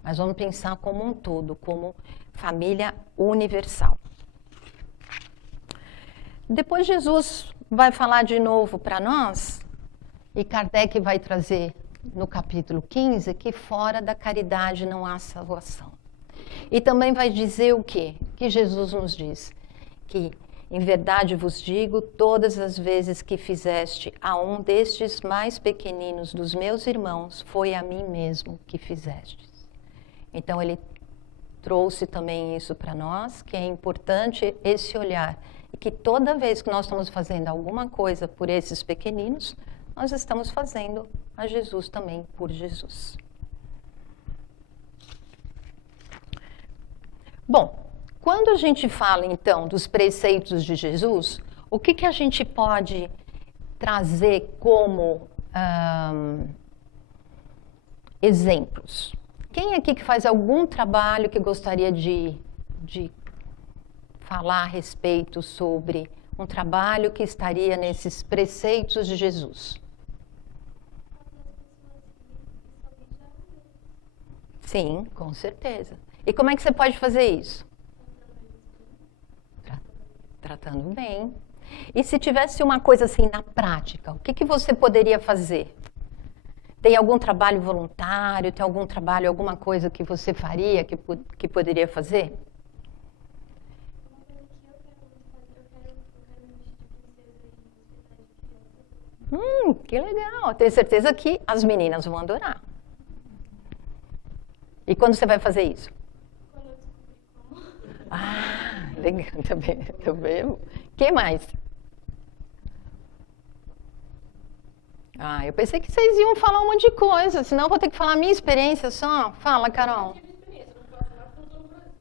Mas vamos pensar como um todo, como família universal. Depois Jesus vai falar de novo para nós, e Kardec vai trazer no capítulo 15, que fora da caridade não há salvação. E também vai dizer o quê? Que Jesus nos diz que, em verdade vos digo, todas as vezes que fizeste a um destes mais pequeninos dos meus irmãos, foi a mim mesmo que fizestes. Então, ele trouxe também isso para nós, que é importante esse olhar, e que toda vez que nós estamos fazendo alguma coisa por esses pequeninos, nós estamos fazendo a Jesus também por Jesus. Bom, quando a gente fala então dos preceitos de Jesus, o que a gente pode trazer como exemplos? Quem aqui que faz algum trabalho que gostaria de falar a respeito sobre um trabalho que estaria nesses preceitos de Jesus? Sim, com certeza. E como é que você pode fazer isso? Tratando bem. E se tivesse uma coisa assim na prática, o que você poderia fazer? Tem algum trabalho voluntário? Tem algum trabalho, alguma coisa que você faria, que poderia fazer? Que legal. Tenho certeza que as meninas vão adorar. E quando você vai fazer isso? Quando eu descobri como. Ah, legal, também. O que mais? Eu pensei que vocês iam falar um monte de coisa, senão eu vou ter que falar a minha experiência só. Fala, Carol. Eu tive experiência, não posso falar porque eu estou no Brasil.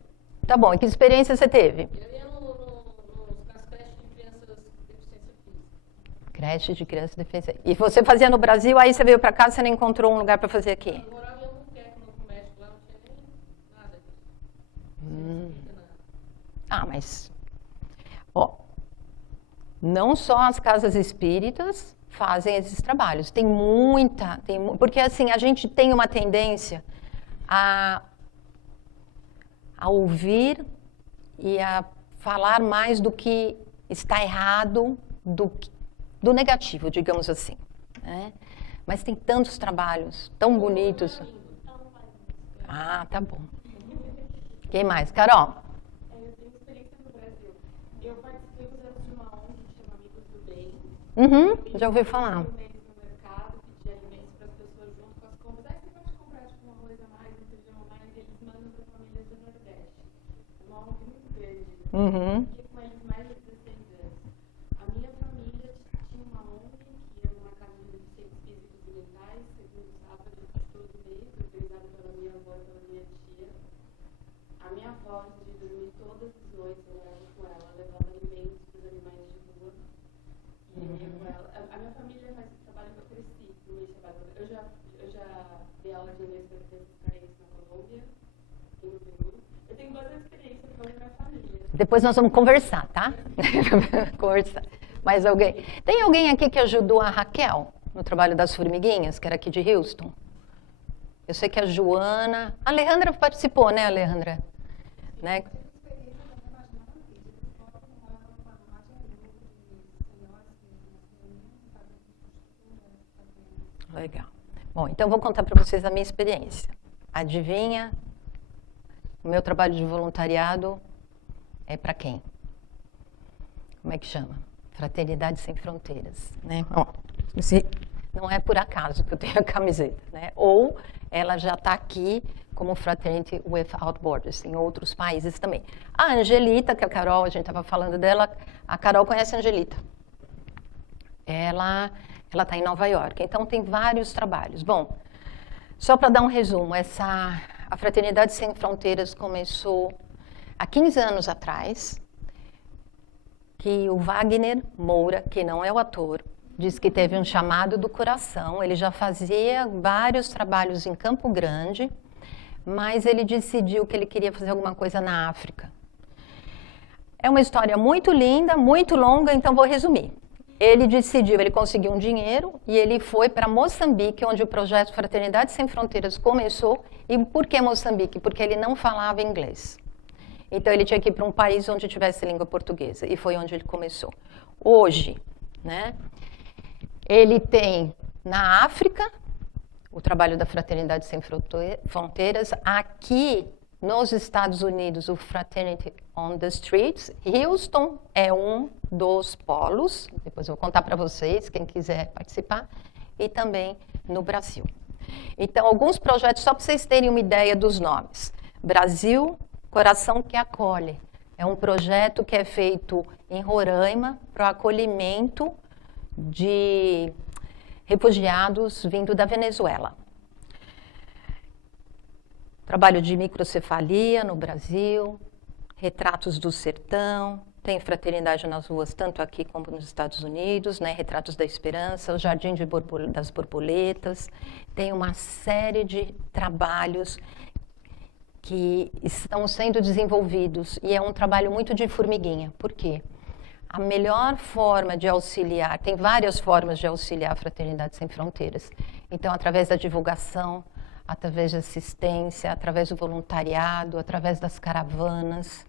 Tá bom, e que experiência você teve? Eu ia nas creches de crianças com deficiência física. Creche de criança de deficiência. E você fazia no Brasil, aí você veio para cá, você não encontrou um lugar para fazer aqui? Eu morava em Albuquerque, no México, lá não tinha nem nada disso. Mas, não só as casas espíritas fazem esses trabalhos, porque assim, a gente tem uma tendência a a ouvir e a falar mais do que está errado, do negativo, digamos assim, né? Mas tem tantos trabalhos tão bonitos. Ah, tá bom. Quem mais? Carol? Eu tenho experiência no Brasil. Eu participei dos anos de uma ONG que chama Amigos do Bem. Já ouvi falar. No mercado, pedir alimentos para as pessoas junto com as compras. Aí você pode comprar tipo, uma coisa a mais, um feijão a mais, eles mandam para famílias do Nordeste. É uma ONG muito grande. Fiquei com eles mais de 16 anos. A minha família tinha uma ONG que era uma casa de deficientes físicos e mentais, segundo sábado de todo mês, organizada pela minha avó e pela minha tia. A minha avó, antes de dormir todas as noites, eu morava com ela, levava alimentos para os animais de rua. E eu ia com ela. A minha família faz esse trabalho que eu cresci no mês chamado. Eu já dei aula de inglês para crianças carentes na Colômbia e no Peru. Eu tenho bastante experiência com a minha família. Depois nós vamos conversar, tá? Conversar. Mais alguém? Tem alguém aqui que ajudou a Raquel no trabalho das formiguinhas, que era aqui de Houston? Eu sei que a Joana... A Alejandra participou, né, Alejandra? Né? Legal. Bom, então vou contar para vocês a minha experiência. Adivinha? O meu trabalho de voluntariado é para quem? Como é que chama? Fraternidade Sem Fronteiras, né? Ó, não é por acaso que eu tenho a camiseta, né? Ou ela já está aqui como Fraternity Without Borders, em outros países também. A Angelita, que a Carol, a gente estava falando dela, a Carol conhece a Angelita. Ela está em Nova York, então tem vários trabalhos. Bom, só para dar um resumo, a Fraternidade Sem Fronteiras começou há 15 anos atrás, que o Wagner Moura, que não é o ator, disse que teve um chamado do coração. Ele já fazia vários trabalhos em Campo Grande, mas ele decidiu que ele queria fazer alguma coisa na África. É uma história muito linda, muito longa, então vou resumir. Ele decidiu, ele conseguiu um dinheiro e ele foi para Moçambique, onde o projeto Fraternidade Sem Fronteiras começou. E por que Moçambique? Porque ele não falava inglês. Então ele tinha que ir para um país onde tivesse língua portuguesa, e foi onde ele começou. Hoje, né, ele tem na África o trabalho da Fraternidade Sem Fronteiras, aqui nos Estados Unidos o Fraternity on the Streets. Houston é um dos polos, depois eu vou contar para vocês, quem quiser participar, e também no Brasil. Então, alguns projetos, só para vocês terem uma ideia dos nomes. Brasil, Coração que Acolhe. É um projeto que é feito em Roraima para o acolhimento de refugiados vindo da Venezuela. Trabalho de microcefalia no Brasil, Retratos do Sertão, tem Fraternidade nas Ruas, tanto aqui como nos Estados Unidos, né? Retratos da Esperança, o Jardim das Borboletas. Tem uma série de trabalhos que estão sendo desenvolvidos, e é um trabalho muito de formiguinha. Por quê? A melhor forma de auxiliar, tem várias formas de auxiliar a Fraternidade Sem Fronteiras. Então, através da divulgação, através da assistência, através do voluntariado, através das caravanas,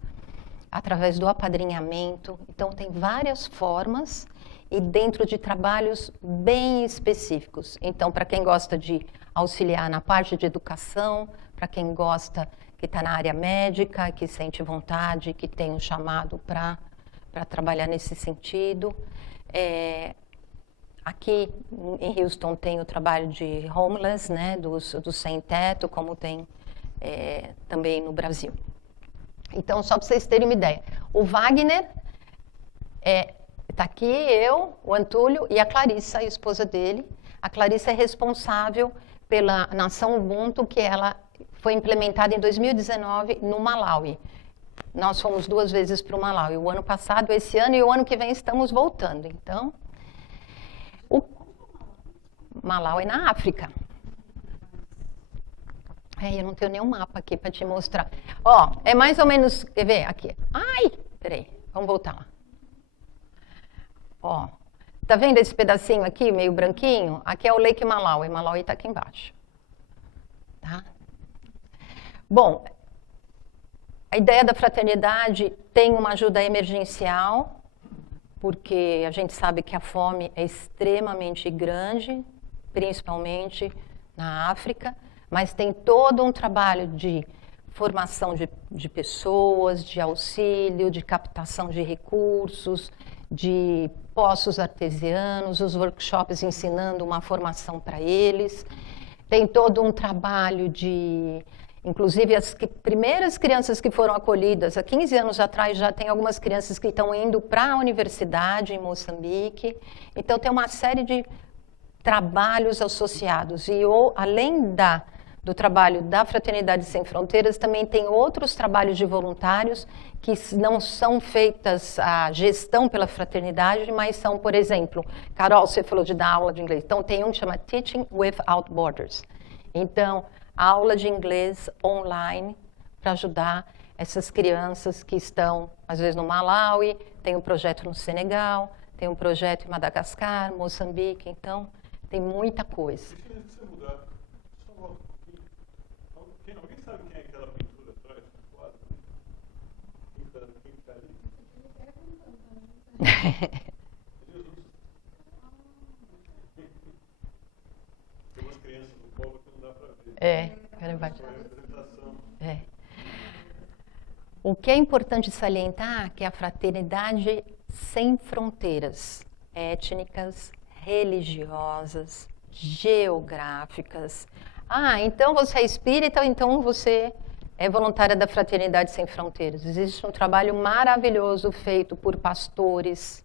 através do apadrinhamento. Então, tem várias formas e dentro de trabalhos bem específicos. Então, para quem gosta de auxiliar na parte de educação, para quem gosta, que está na área médica, que sente vontade, que tem um chamado para trabalhar nesse sentido. Aqui em Houston tem o trabalho de homeless, né, dos sem-teto, como tem também no Brasil. Então, só para vocês terem uma ideia. O Wagner está aqui, eu, o Antúlio e a Clarissa, a esposa dele. A Clarissa é responsável pela Nação Ubuntu, que ela foi implementada em 2019 no Malawi. Nós fomos 2 vezes para o Malawi, o ano passado, esse ano, e o ano que vem estamos voltando. Então, o Malawi é na África. Eu não tenho nenhum mapa aqui para te mostrar. Ó, é mais ou menos, quer ver? Aqui. Ai, peraí, vamos voltar lá. Ó, tá vendo esse pedacinho aqui, meio branquinho? Aqui é o Lake Malawi, Malawi está aqui embaixo. Tá? Bom, A ideia da fraternidade tem uma ajuda emergencial, porque a gente sabe que a fome é extremamente grande, principalmente na África, mas tem todo um trabalho de formação de pessoas, de auxílio, de captação de recursos, de poços artesianos, os workshops ensinando uma formação para eles. Tem todo um trabalho de... Inclusive, as primeiras crianças que foram acolhidas, há 15 anos atrás, já tem algumas crianças que estão indo para a universidade em Moçambique. Então, tem uma série de trabalhos associados. E, além do trabalho da Fraternidade Sem Fronteiras, também tem outros trabalhos de voluntários que não são feitas a gestão pela fraternidade, mas são, por exemplo, Carol, você falou de dar aula de inglês. Então, tem um que chama Teaching Without Borders. Então, aula de inglês online para ajudar essas crianças que estão, às vezes, no Malawi, tem um projeto no Senegal, tem um projeto em Madagascar, Moçambique, então tem muita coisa. Deixa você mudar. Só volta um pouquinho. Alguém sabe quem é aquela pintura atrás do quadro? Quem está ali? Tem umas crianças do povo que não dá para ver. O que é importante salientar é que a fraternidade sem fronteiras étnicas, religiosas, geográficas. Ah, então você é espírita, então você é voluntária da Fraternidade Sem Fronteiras. Existe um trabalho maravilhoso feito por pastores,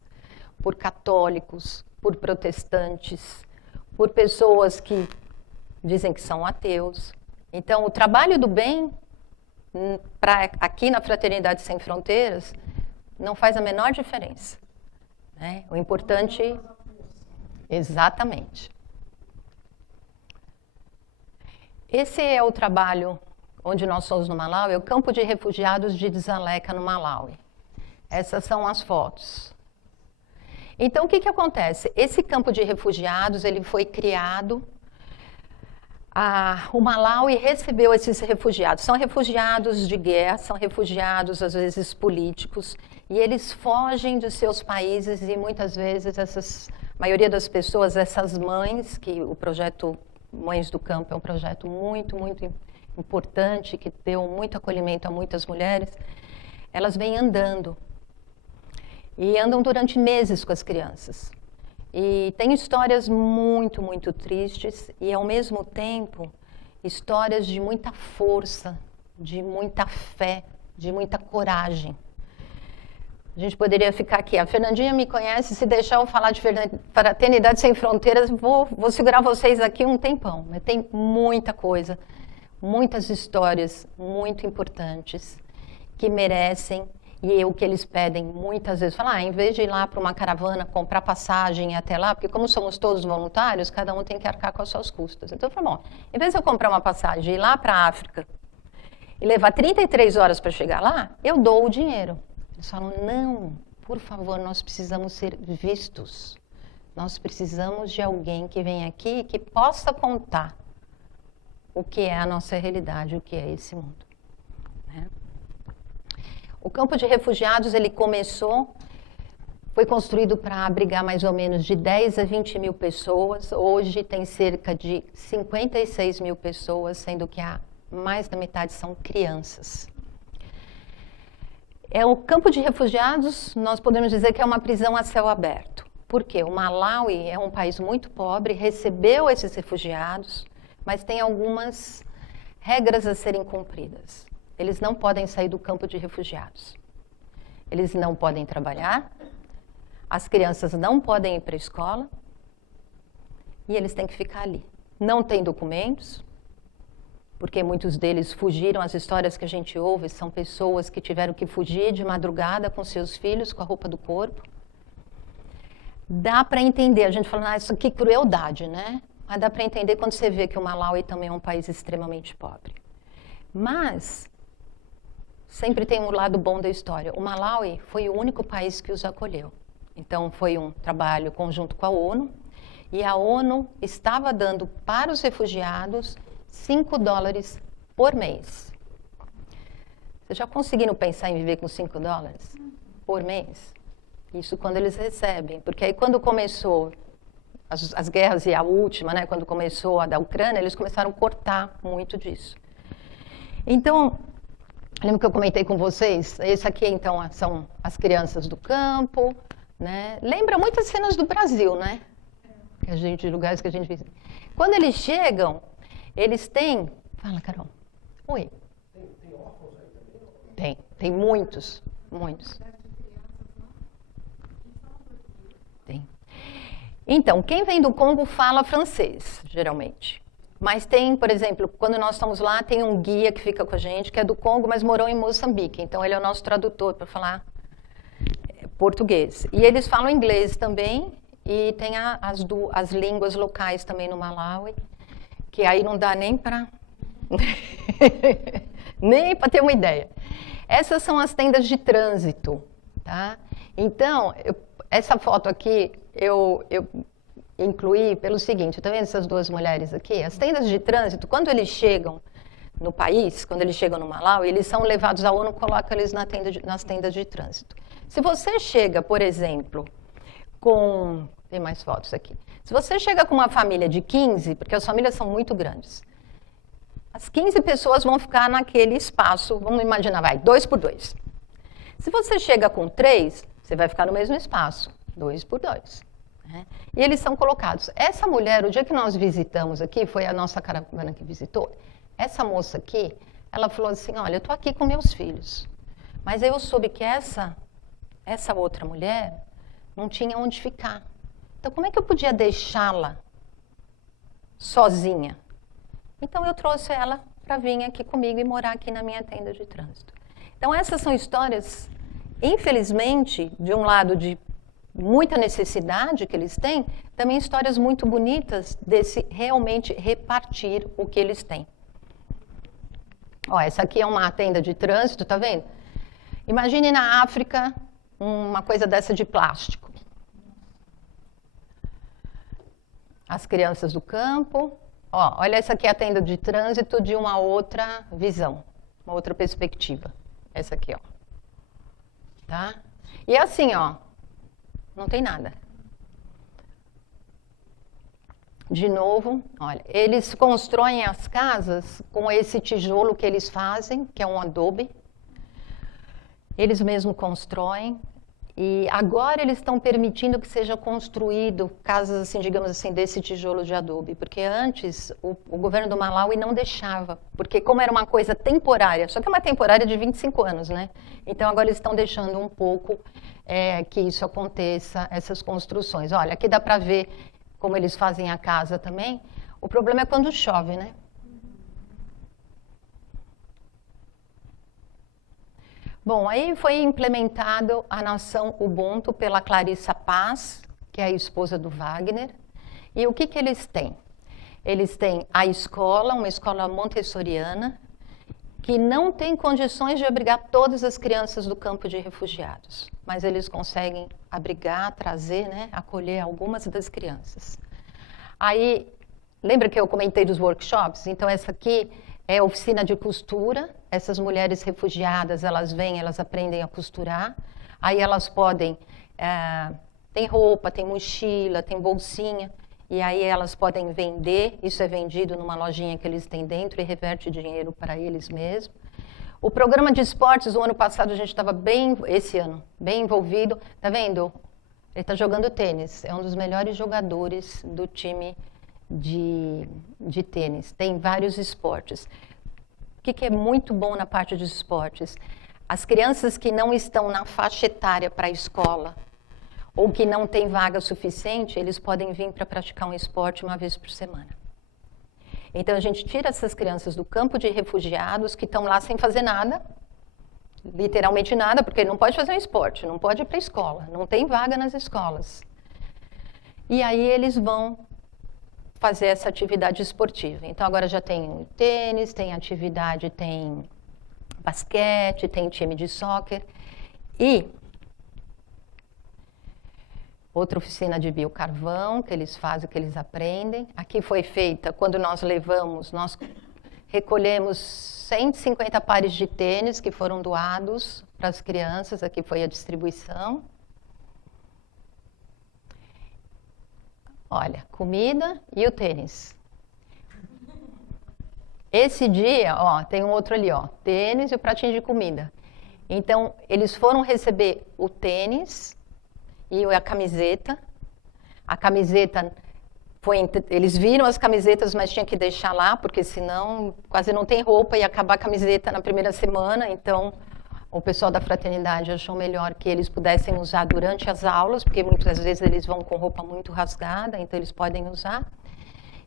por católicos, por protestantes, por pessoas que dizem que são ateus. Então, o trabalho do bem, aqui na Fraternidade Sem Fronteiras, não faz a menor diferença. Né? O importante... Exatamente. Esse é o trabalho onde nós somos no Malawi, é o campo de refugiados de Dzaleka, no Malawi. Essas são as fotos. Então, o que acontece? Esse campo de refugiados, ele foi criado... o Malawi recebeu esses refugiados. São refugiados de guerra, são refugiados, às vezes, políticos, e eles fogem de seus países e, muitas vezes, a maioria das pessoas, essas mães, que o projeto Mães do Campo é um projeto muito, muito importante, que deu muito acolhimento a muitas mulheres, elas vêm andando. E andam durante meses com as crianças. E tem histórias muito, muito tristes e, ao mesmo tempo, histórias de muita força, de muita fé, de muita coragem. A gente poderia ficar aqui. A Fernandinha me conhece, se deixar eu falar de Fraternidade Sem Fronteiras, vou segurar vocês aqui um tempão. Mas tem muita coisa, muitas histórias muito importantes que merecem. E o que eles pedem muitas vezes, falam, em vez de ir lá para uma caravana, comprar passagem até lá, porque como somos todos voluntários, cada um tem que arcar com as suas custas. Então eu falo, bom, em vez de eu comprar uma passagem e ir lá para a África e levar 33 horas para chegar lá, eu dou o dinheiro. Eles falam, não, por favor, nós precisamos ser vistos. Nós precisamos de alguém que venha aqui e que possa contar o que é a nossa realidade, o que é esse mundo. Né? O campo de refugiados, ele foi construído para abrigar mais ou menos de 10 a 20 mil pessoas. Hoje tem cerca de 56 mil pessoas, sendo que mais da metade são crianças. O campo de refugiados, nós podemos dizer que é uma prisão a céu aberto. Por quê? O Malawi é um país muito pobre, recebeu esses refugiados, mas tem algumas regras a serem cumpridas. Eles não podem sair do campo de refugiados. Eles não podem trabalhar, as crianças não podem ir para a escola e eles têm que ficar ali. Não têm documentos, porque muitos deles fugiram. As histórias que a gente ouve são pessoas que tiveram que fugir de madrugada com seus filhos, com a roupa do corpo. Dá para entender, a gente fala, isso que crueldade, né? Mas dá para entender quando você vê que o Malawi também é um país extremamente pobre. Mas sempre tem um lado bom da história. O Malawi foi o único país que os acolheu. Então, foi um trabalho conjunto com a ONU, e a ONU estava dando para os refugiados $5 por mês. Vocês já conseguiram pensar em viver com $5 por mês? Isso quando eles recebem. Porque aí quando começou as guerras, e a última, né, quando começou a da Ucrânia, eles começaram a cortar muito disso. Então, lembra que eu comentei com vocês? Esse aqui, então, são as crianças do campo, né? Lembra muitas cenas do Brasil, né? Que a gente, lugares que a gente visita. Quando eles chegam, eles têm... Fala, Carol. Oi. Tem órfãos aí também? Tem muitos, muitos. Tem. Então, quem vem do Congo fala francês, geralmente. Mas tem, por exemplo, quando nós estamos lá, tem um guia que fica com a gente, que é do Congo, mas morou em Moçambique. Então, ele é o nosso tradutor para falar português. E eles falam inglês também, e tem as línguas locais também no Malawi, que aí não dá nem para... nem para ter uma ideia. Essas são as tendas de trânsito, tá? Então, essa foto aqui, eu incluí pelo seguinte, tá vendo essas duas mulheres aqui? As tendas de trânsito, quando eles chegam no país, quando eles chegam no Malawi, eles são levados à ONU, coloca eles nas tendas de trânsito. Se você chega, por exemplo, com... Tem mais fotos aqui. Se você chega com uma família de 15, porque as famílias são muito grandes, as 15 pessoas vão ficar naquele espaço, vamos imaginar, 2 por 2. Se você chega com 3, você vai ficar no mesmo espaço, 2 por 2. Né? E eles são colocados. Essa mulher, o dia que nós visitamos aqui, foi a nossa caravana que visitou, essa moça aqui, ela falou assim, olha, eu estou aqui com meus filhos, mas eu soube que essa outra mulher não tinha onde ficar. Então, como é que eu podia deixá-la sozinha? Então, eu trouxe ela para vir aqui comigo e morar aqui na minha tenda de trânsito. Então, essas são histórias, infelizmente, de um lado de muita necessidade que eles têm, também histórias muito bonitas desse realmente repartir o que eles têm. Ó, essa aqui é uma tenda de trânsito, tá vendo? Imagine na África uma coisa dessa de plástico. As crianças do campo. Ó, olha, essa aqui é a tenda de trânsito de uma outra visão, uma outra perspectiva. Essa aqui, ó. Tá? E assim, ó, não tem nada. De novo, olha, eles constroem as casas com esse tijolo que eles fazem, que é um adobe. Eles mesmos constroem. E agora eles estão permitindo que seja construído casas, assim, digamos assim, desse tijolo de adobe. Porque antes o governo do Malawi não deixava. Porque como era uma coisa temporária, só que é uma temporária de 25 anos, né? Então agora eles estão deixando um pouco que isso aconteça, essas construções. Olha, aqui dá para ver como eles fazem a casa também. O problema é quando chove, né? Bom, aí foi implementado a nação Ubuntu pela Clarissa Paz, que é a esposa do Wagner. E o que eles têm? Eles têm a escola, uma escola montessoriana, que não tem condições de abrigar todas as crianças do campo de refugiados. Mas eles conseguem abrigar, trazer, né, acolher algumas das crianças. Aí, lembra que eu comentei dos workshops? Então, essa aqui é a oficina de costura. Essas mulheres refugiadas, elas vêm, elas aprendem a costurar. Aí elas podem... tem roupa, tem mochila, tem bolsinha. E aí elas podem vender. Isso é vendido numa lojinha que eles têm dentro e reverte dinheiro para eles mesmos. O programa de esportes, o ano passado, a gente estava esse ano, bem envolvido. Tá vendo? Ele está jogando tênis. É um dos melhores jogadores do time de tênis. Tem vários esportes. O que é muito bom na parte dos esportes? As crianças que não estão na faixa etária para a escola ou que não têm vaga suficiente, eles podem vir para praticar um esporte uma vez por semana. Então, a gente tira essas crianças do campo de refugiados que estão lá sem fazer nada, literalmente nada, porque não pode fazer um esporte, não pode ir para a escola, não tem vaga nas escolas. E aí eles vão fazer essa atividade esportiva. Então, agora já tem tênis, tem atividade, tem basquete, tem time de soccer. E outra oficina de biocarvão, que eles fazem, que eles aprendem. Aqui foi feita, quando nós levamos, nós recolhemos 150 pares de tênis que foram doados para as crianças, aqui foi a distribuição. Olha, comida e o tênis. Esse dia, ó, tem um outro ali, ó, tênis e o pratinho de comida. Então, eles foram receber o tênis e a camiseta. A camiseta, eles viram as camisetas, mas tinha que deixar lá, porque senão quase não tem roupa e acabar a camiseta na primeira semana. Então, o pessoal da fraternidade achou melhor que eles pudessem usar durante as aulas, porque muitas vezes eles vão com roupa muito rasgada, então eles podem usar.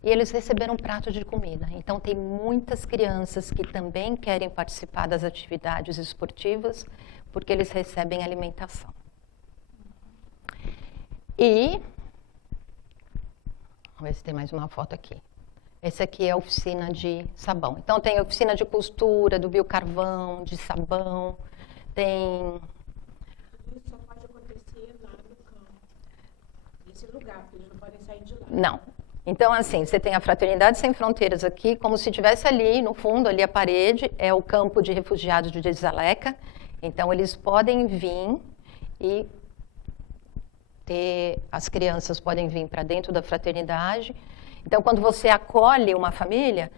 E eles receberam um prato de comida. Então, tem muitas crianças que também querem participar das atividades esportivas, porque eles recebem alimentação. E, vamos ver se tem mais uma foto aqui. Esse aqui é a oficina de sabão. Então, tem a oficina de costura, do biocarvão, de sabão, tem... Tudo isso só pode acontecer lá no campo, nesse lugar, porque eles não podem sair de lá. Não. Então, assim, você tem a Fraternidade Sem Fronteiras aqui, como se tivesse ali, no fundo, ali a parede, é o campo de refugiados de Jedzaleka. Então, eles podem vir e as crianças podem vir para dentro da fraternidade. Então, quando você acolhe uma família,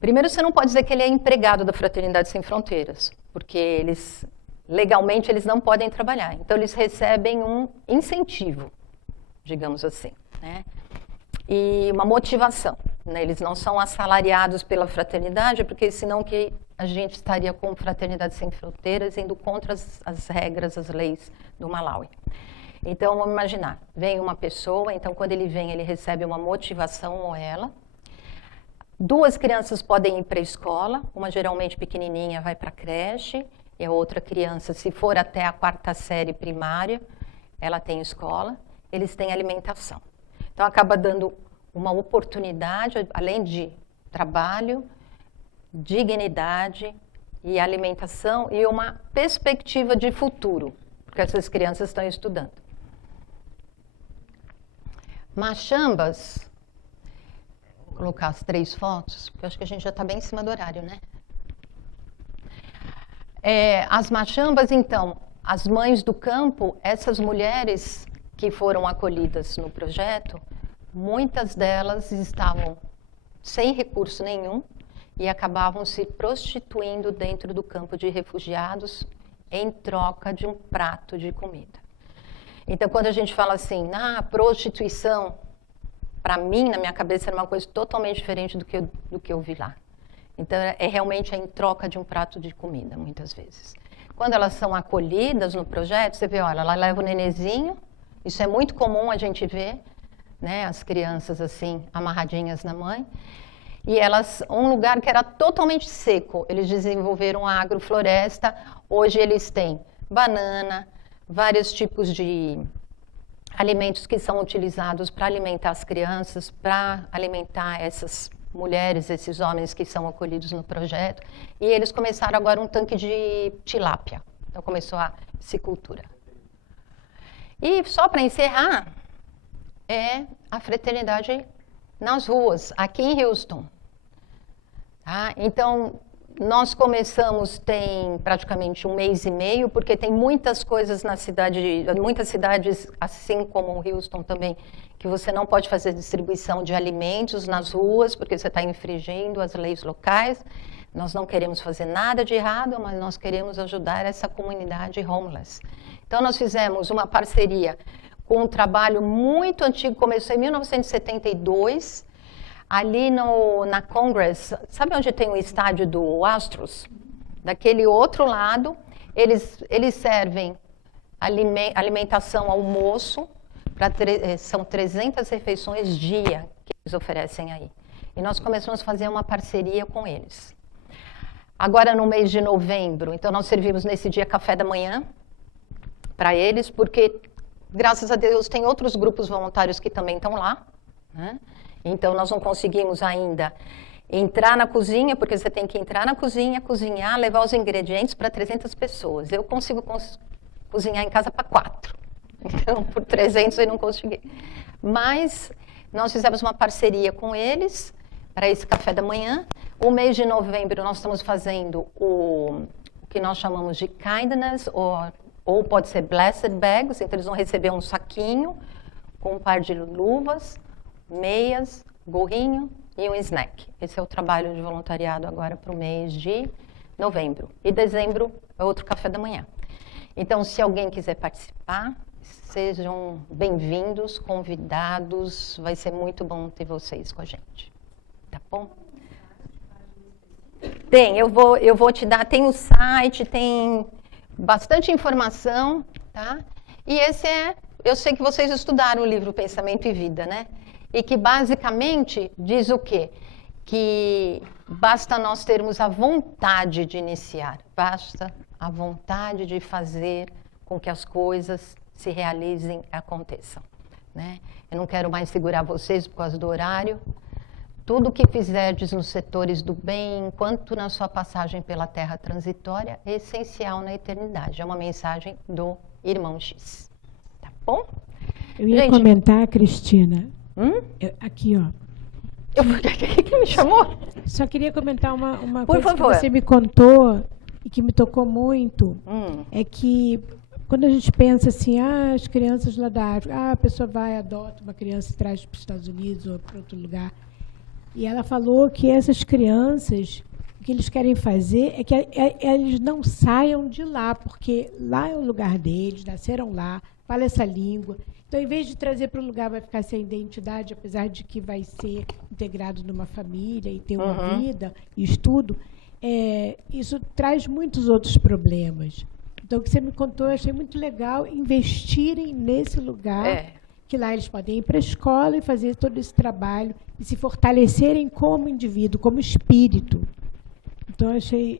primeiro você não pode dizer que ele é empregado da Fraternidade Sem Fronteiras, porque legalmente, eles não podem trabalhar. Então, eles recebem um incentivo, digamos assim, né? E uma motivação, né? Eles não são assalariados pela fraternidade, porque senão que a gente estaria com Fraternidade Sem Fronteiras indo contra as regras, as leis do Malawi. Então, vamos imaginar, vem uma pessoa, então quando ele vem, ele recebe uma motivação ou ela. 2 crianças podem ir para a escola, uma geralmente pequenininha vai para a creche, e a outra criança, se for até a 4ª série primária, ela tem escola, eles têm alimentação. Então, acaba dando uma oportunidade, além de trabalho, dignidade e alimentação e uma perspectiva de futuro, porque essas crianças estão estudando. Machambas, vou colocar as 3 fotos, porque eu acho que a gente já está bem em cima do horário, né? As machambas, então, as mães do campo, essas mulheres que foram acolhidas no projeto, muitas delas estavam sem recurso nenhum e acabavam se prostituindo dentro do campo de refugiados em troca de um prato de comida. Então, quando a gente fala assim, prostituição, para mim, na minha cabeça, era uma coisa totalmente diferente do que eu vi lá. Então, realmente em troca de um prato de comida, muitas vezes. Quando elas são acolhidas no projeto, você vê, olha, ela leva o nenenzinho. Isso é muito comum a gente ver, né, as crianças assim, amarradinhas na mãe. E um lugar que era totalmente seco, eles desenvolveram a agrofloresta. Hoje eles têm banana, vários tipos de alimentos que são utilizados para alimentar as crianças, para alimentar essas mulheres, esses homens que são acolhidos no projeto. E eles começaram agora um tanque de tilápia. Então começou a piscicultura. E só para encerrar, a fraternidade nas ruas, aqui em Houston. Tá? Então, nós começamos tem praticamente 1 mês e meio, porque tem muitas coisas na cidade, muitas cidades, assim como Houston também, que você não pode fazer distribuição de alimentos nas ruas, porque você está infringindo as leis locais. Nós não queremos fazer nada de errado, mas nós queremos ajudar essa comunidade homeless. Então, nós fizemos uma parceria com um trabalho muito antigo, começou em 1972, ali na Congress, sabe onde tem o estádio do Astros? Daquele outro lado, eles servem alimentação, almoço, são 300 refeições dia que eles oferecem aí. E nós começamos a fazer uma parceria com eles. Agora, no mês de novembro, então nós servimos nesse dia café da manhã para eles, porque, graças a Deus, tem outros grupos voluntários que também estão lá, né? Então, nós não conseguimos ainda entrar na cozinha, porque você tem que entrar na cozinha, cozinhar, levar os ingredientes para 300 pessoas. Eu consigo cozinhar em casa para 4. Então, por 300 eu não consegui. Mas nós fizemos uma parceria com eles para esse café da manhã. O mês de novembro nós estamos fazendo o que nós chamamos de kindness, ou pode ser blessed bags, então eles vão receber um saquinho com um par de luvas, meias, gorrinho e um snack. Esse é o trabalho de voluntariado agora para o mês de novembro. E dezembro é outro café da manhã. Então, se alguém quiser participar, sejam bem-vindos, convidados. Vai ser muito bom ter vocês com a gente. Tá bom? Tem, eu vou te dar, tem o site, tem bastante informação, tá? E eu sei que vocês estudaram o livro Pensamento e Vida, né? E que basicamente diz o quê? Que basta nós termos a vontade de iniciar, basta a vontade de fazer com que as coisas se realizem e aconteçam, né? Eu não quero mais segurar vocês por causa do horário. Tudo o que fizerdes nos setores do bem, enquanto na sua passagem pela terra transitória, é essencial na eternidade. É uma mensagem do Irmão X. Tá bom? Eu ia comentar, Cristina. Aqui, ó. Quem me chamou? Só queria comentar uma Por coisa favor. que você me contou e que me tocou muito. É que quando a gente pensa assim, as crianças lá da África, a pessoa vai, adota uma criança e traz para os Estados Unidos ou para outro lugar. E ela falou que essas crianças, o que eles querem fazer é que eles não saiam de lá, porque lá é o lugar deles, nasceram lá, falam essa língua. Então, em vez de trazer para o lugar, vai ficar sem identidade, apesar de que vai ser integrado numa família e ter uma vida e estudo, isso traz muitos outros problemas. Então, o que você me contou, eu achei muito legal investirem nesse lugar, que lá eles podem ir para a escola e fazer todo esse trabalho e se fortalecerem como indivíduo, como espírito. Então, eu achei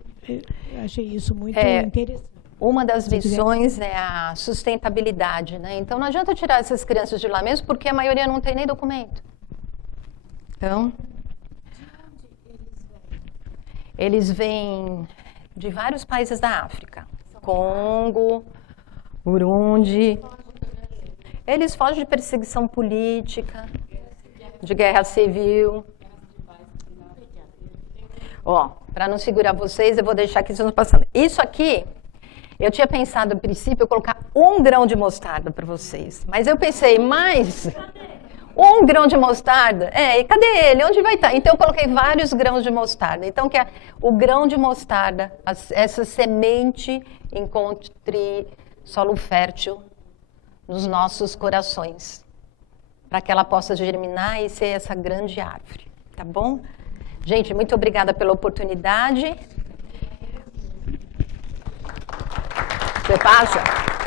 isso muito interessante. Uma das missões é a sustentabilidade, né? Então, não adianta tirar essas crianças de lá mesmo, porque a maioria não tem nem documento. Então, eles vêm de vários países da África. Congo, Burundi. Eles fogem de perseguição política, de guerra civil. Ó, para não segurar vocês, eu vou deixar aqui passando. Isso aqui, eu tinha pensado, no princípio, eu colocar 1 grão de mostarda para vocês. Mas eu pensei, mais 1 grão de mostarda? E cadê ele? Onde vai estar? Então, eu coloquei vários grãos de mostarda. Então, que o grão de mostarda, essa semente, encontre solo fértil nos nossos corações, para que ela possa germinar e ser essa grande árvore, tá bom? Gente, muito obrigada pela oportunidade. Você passa?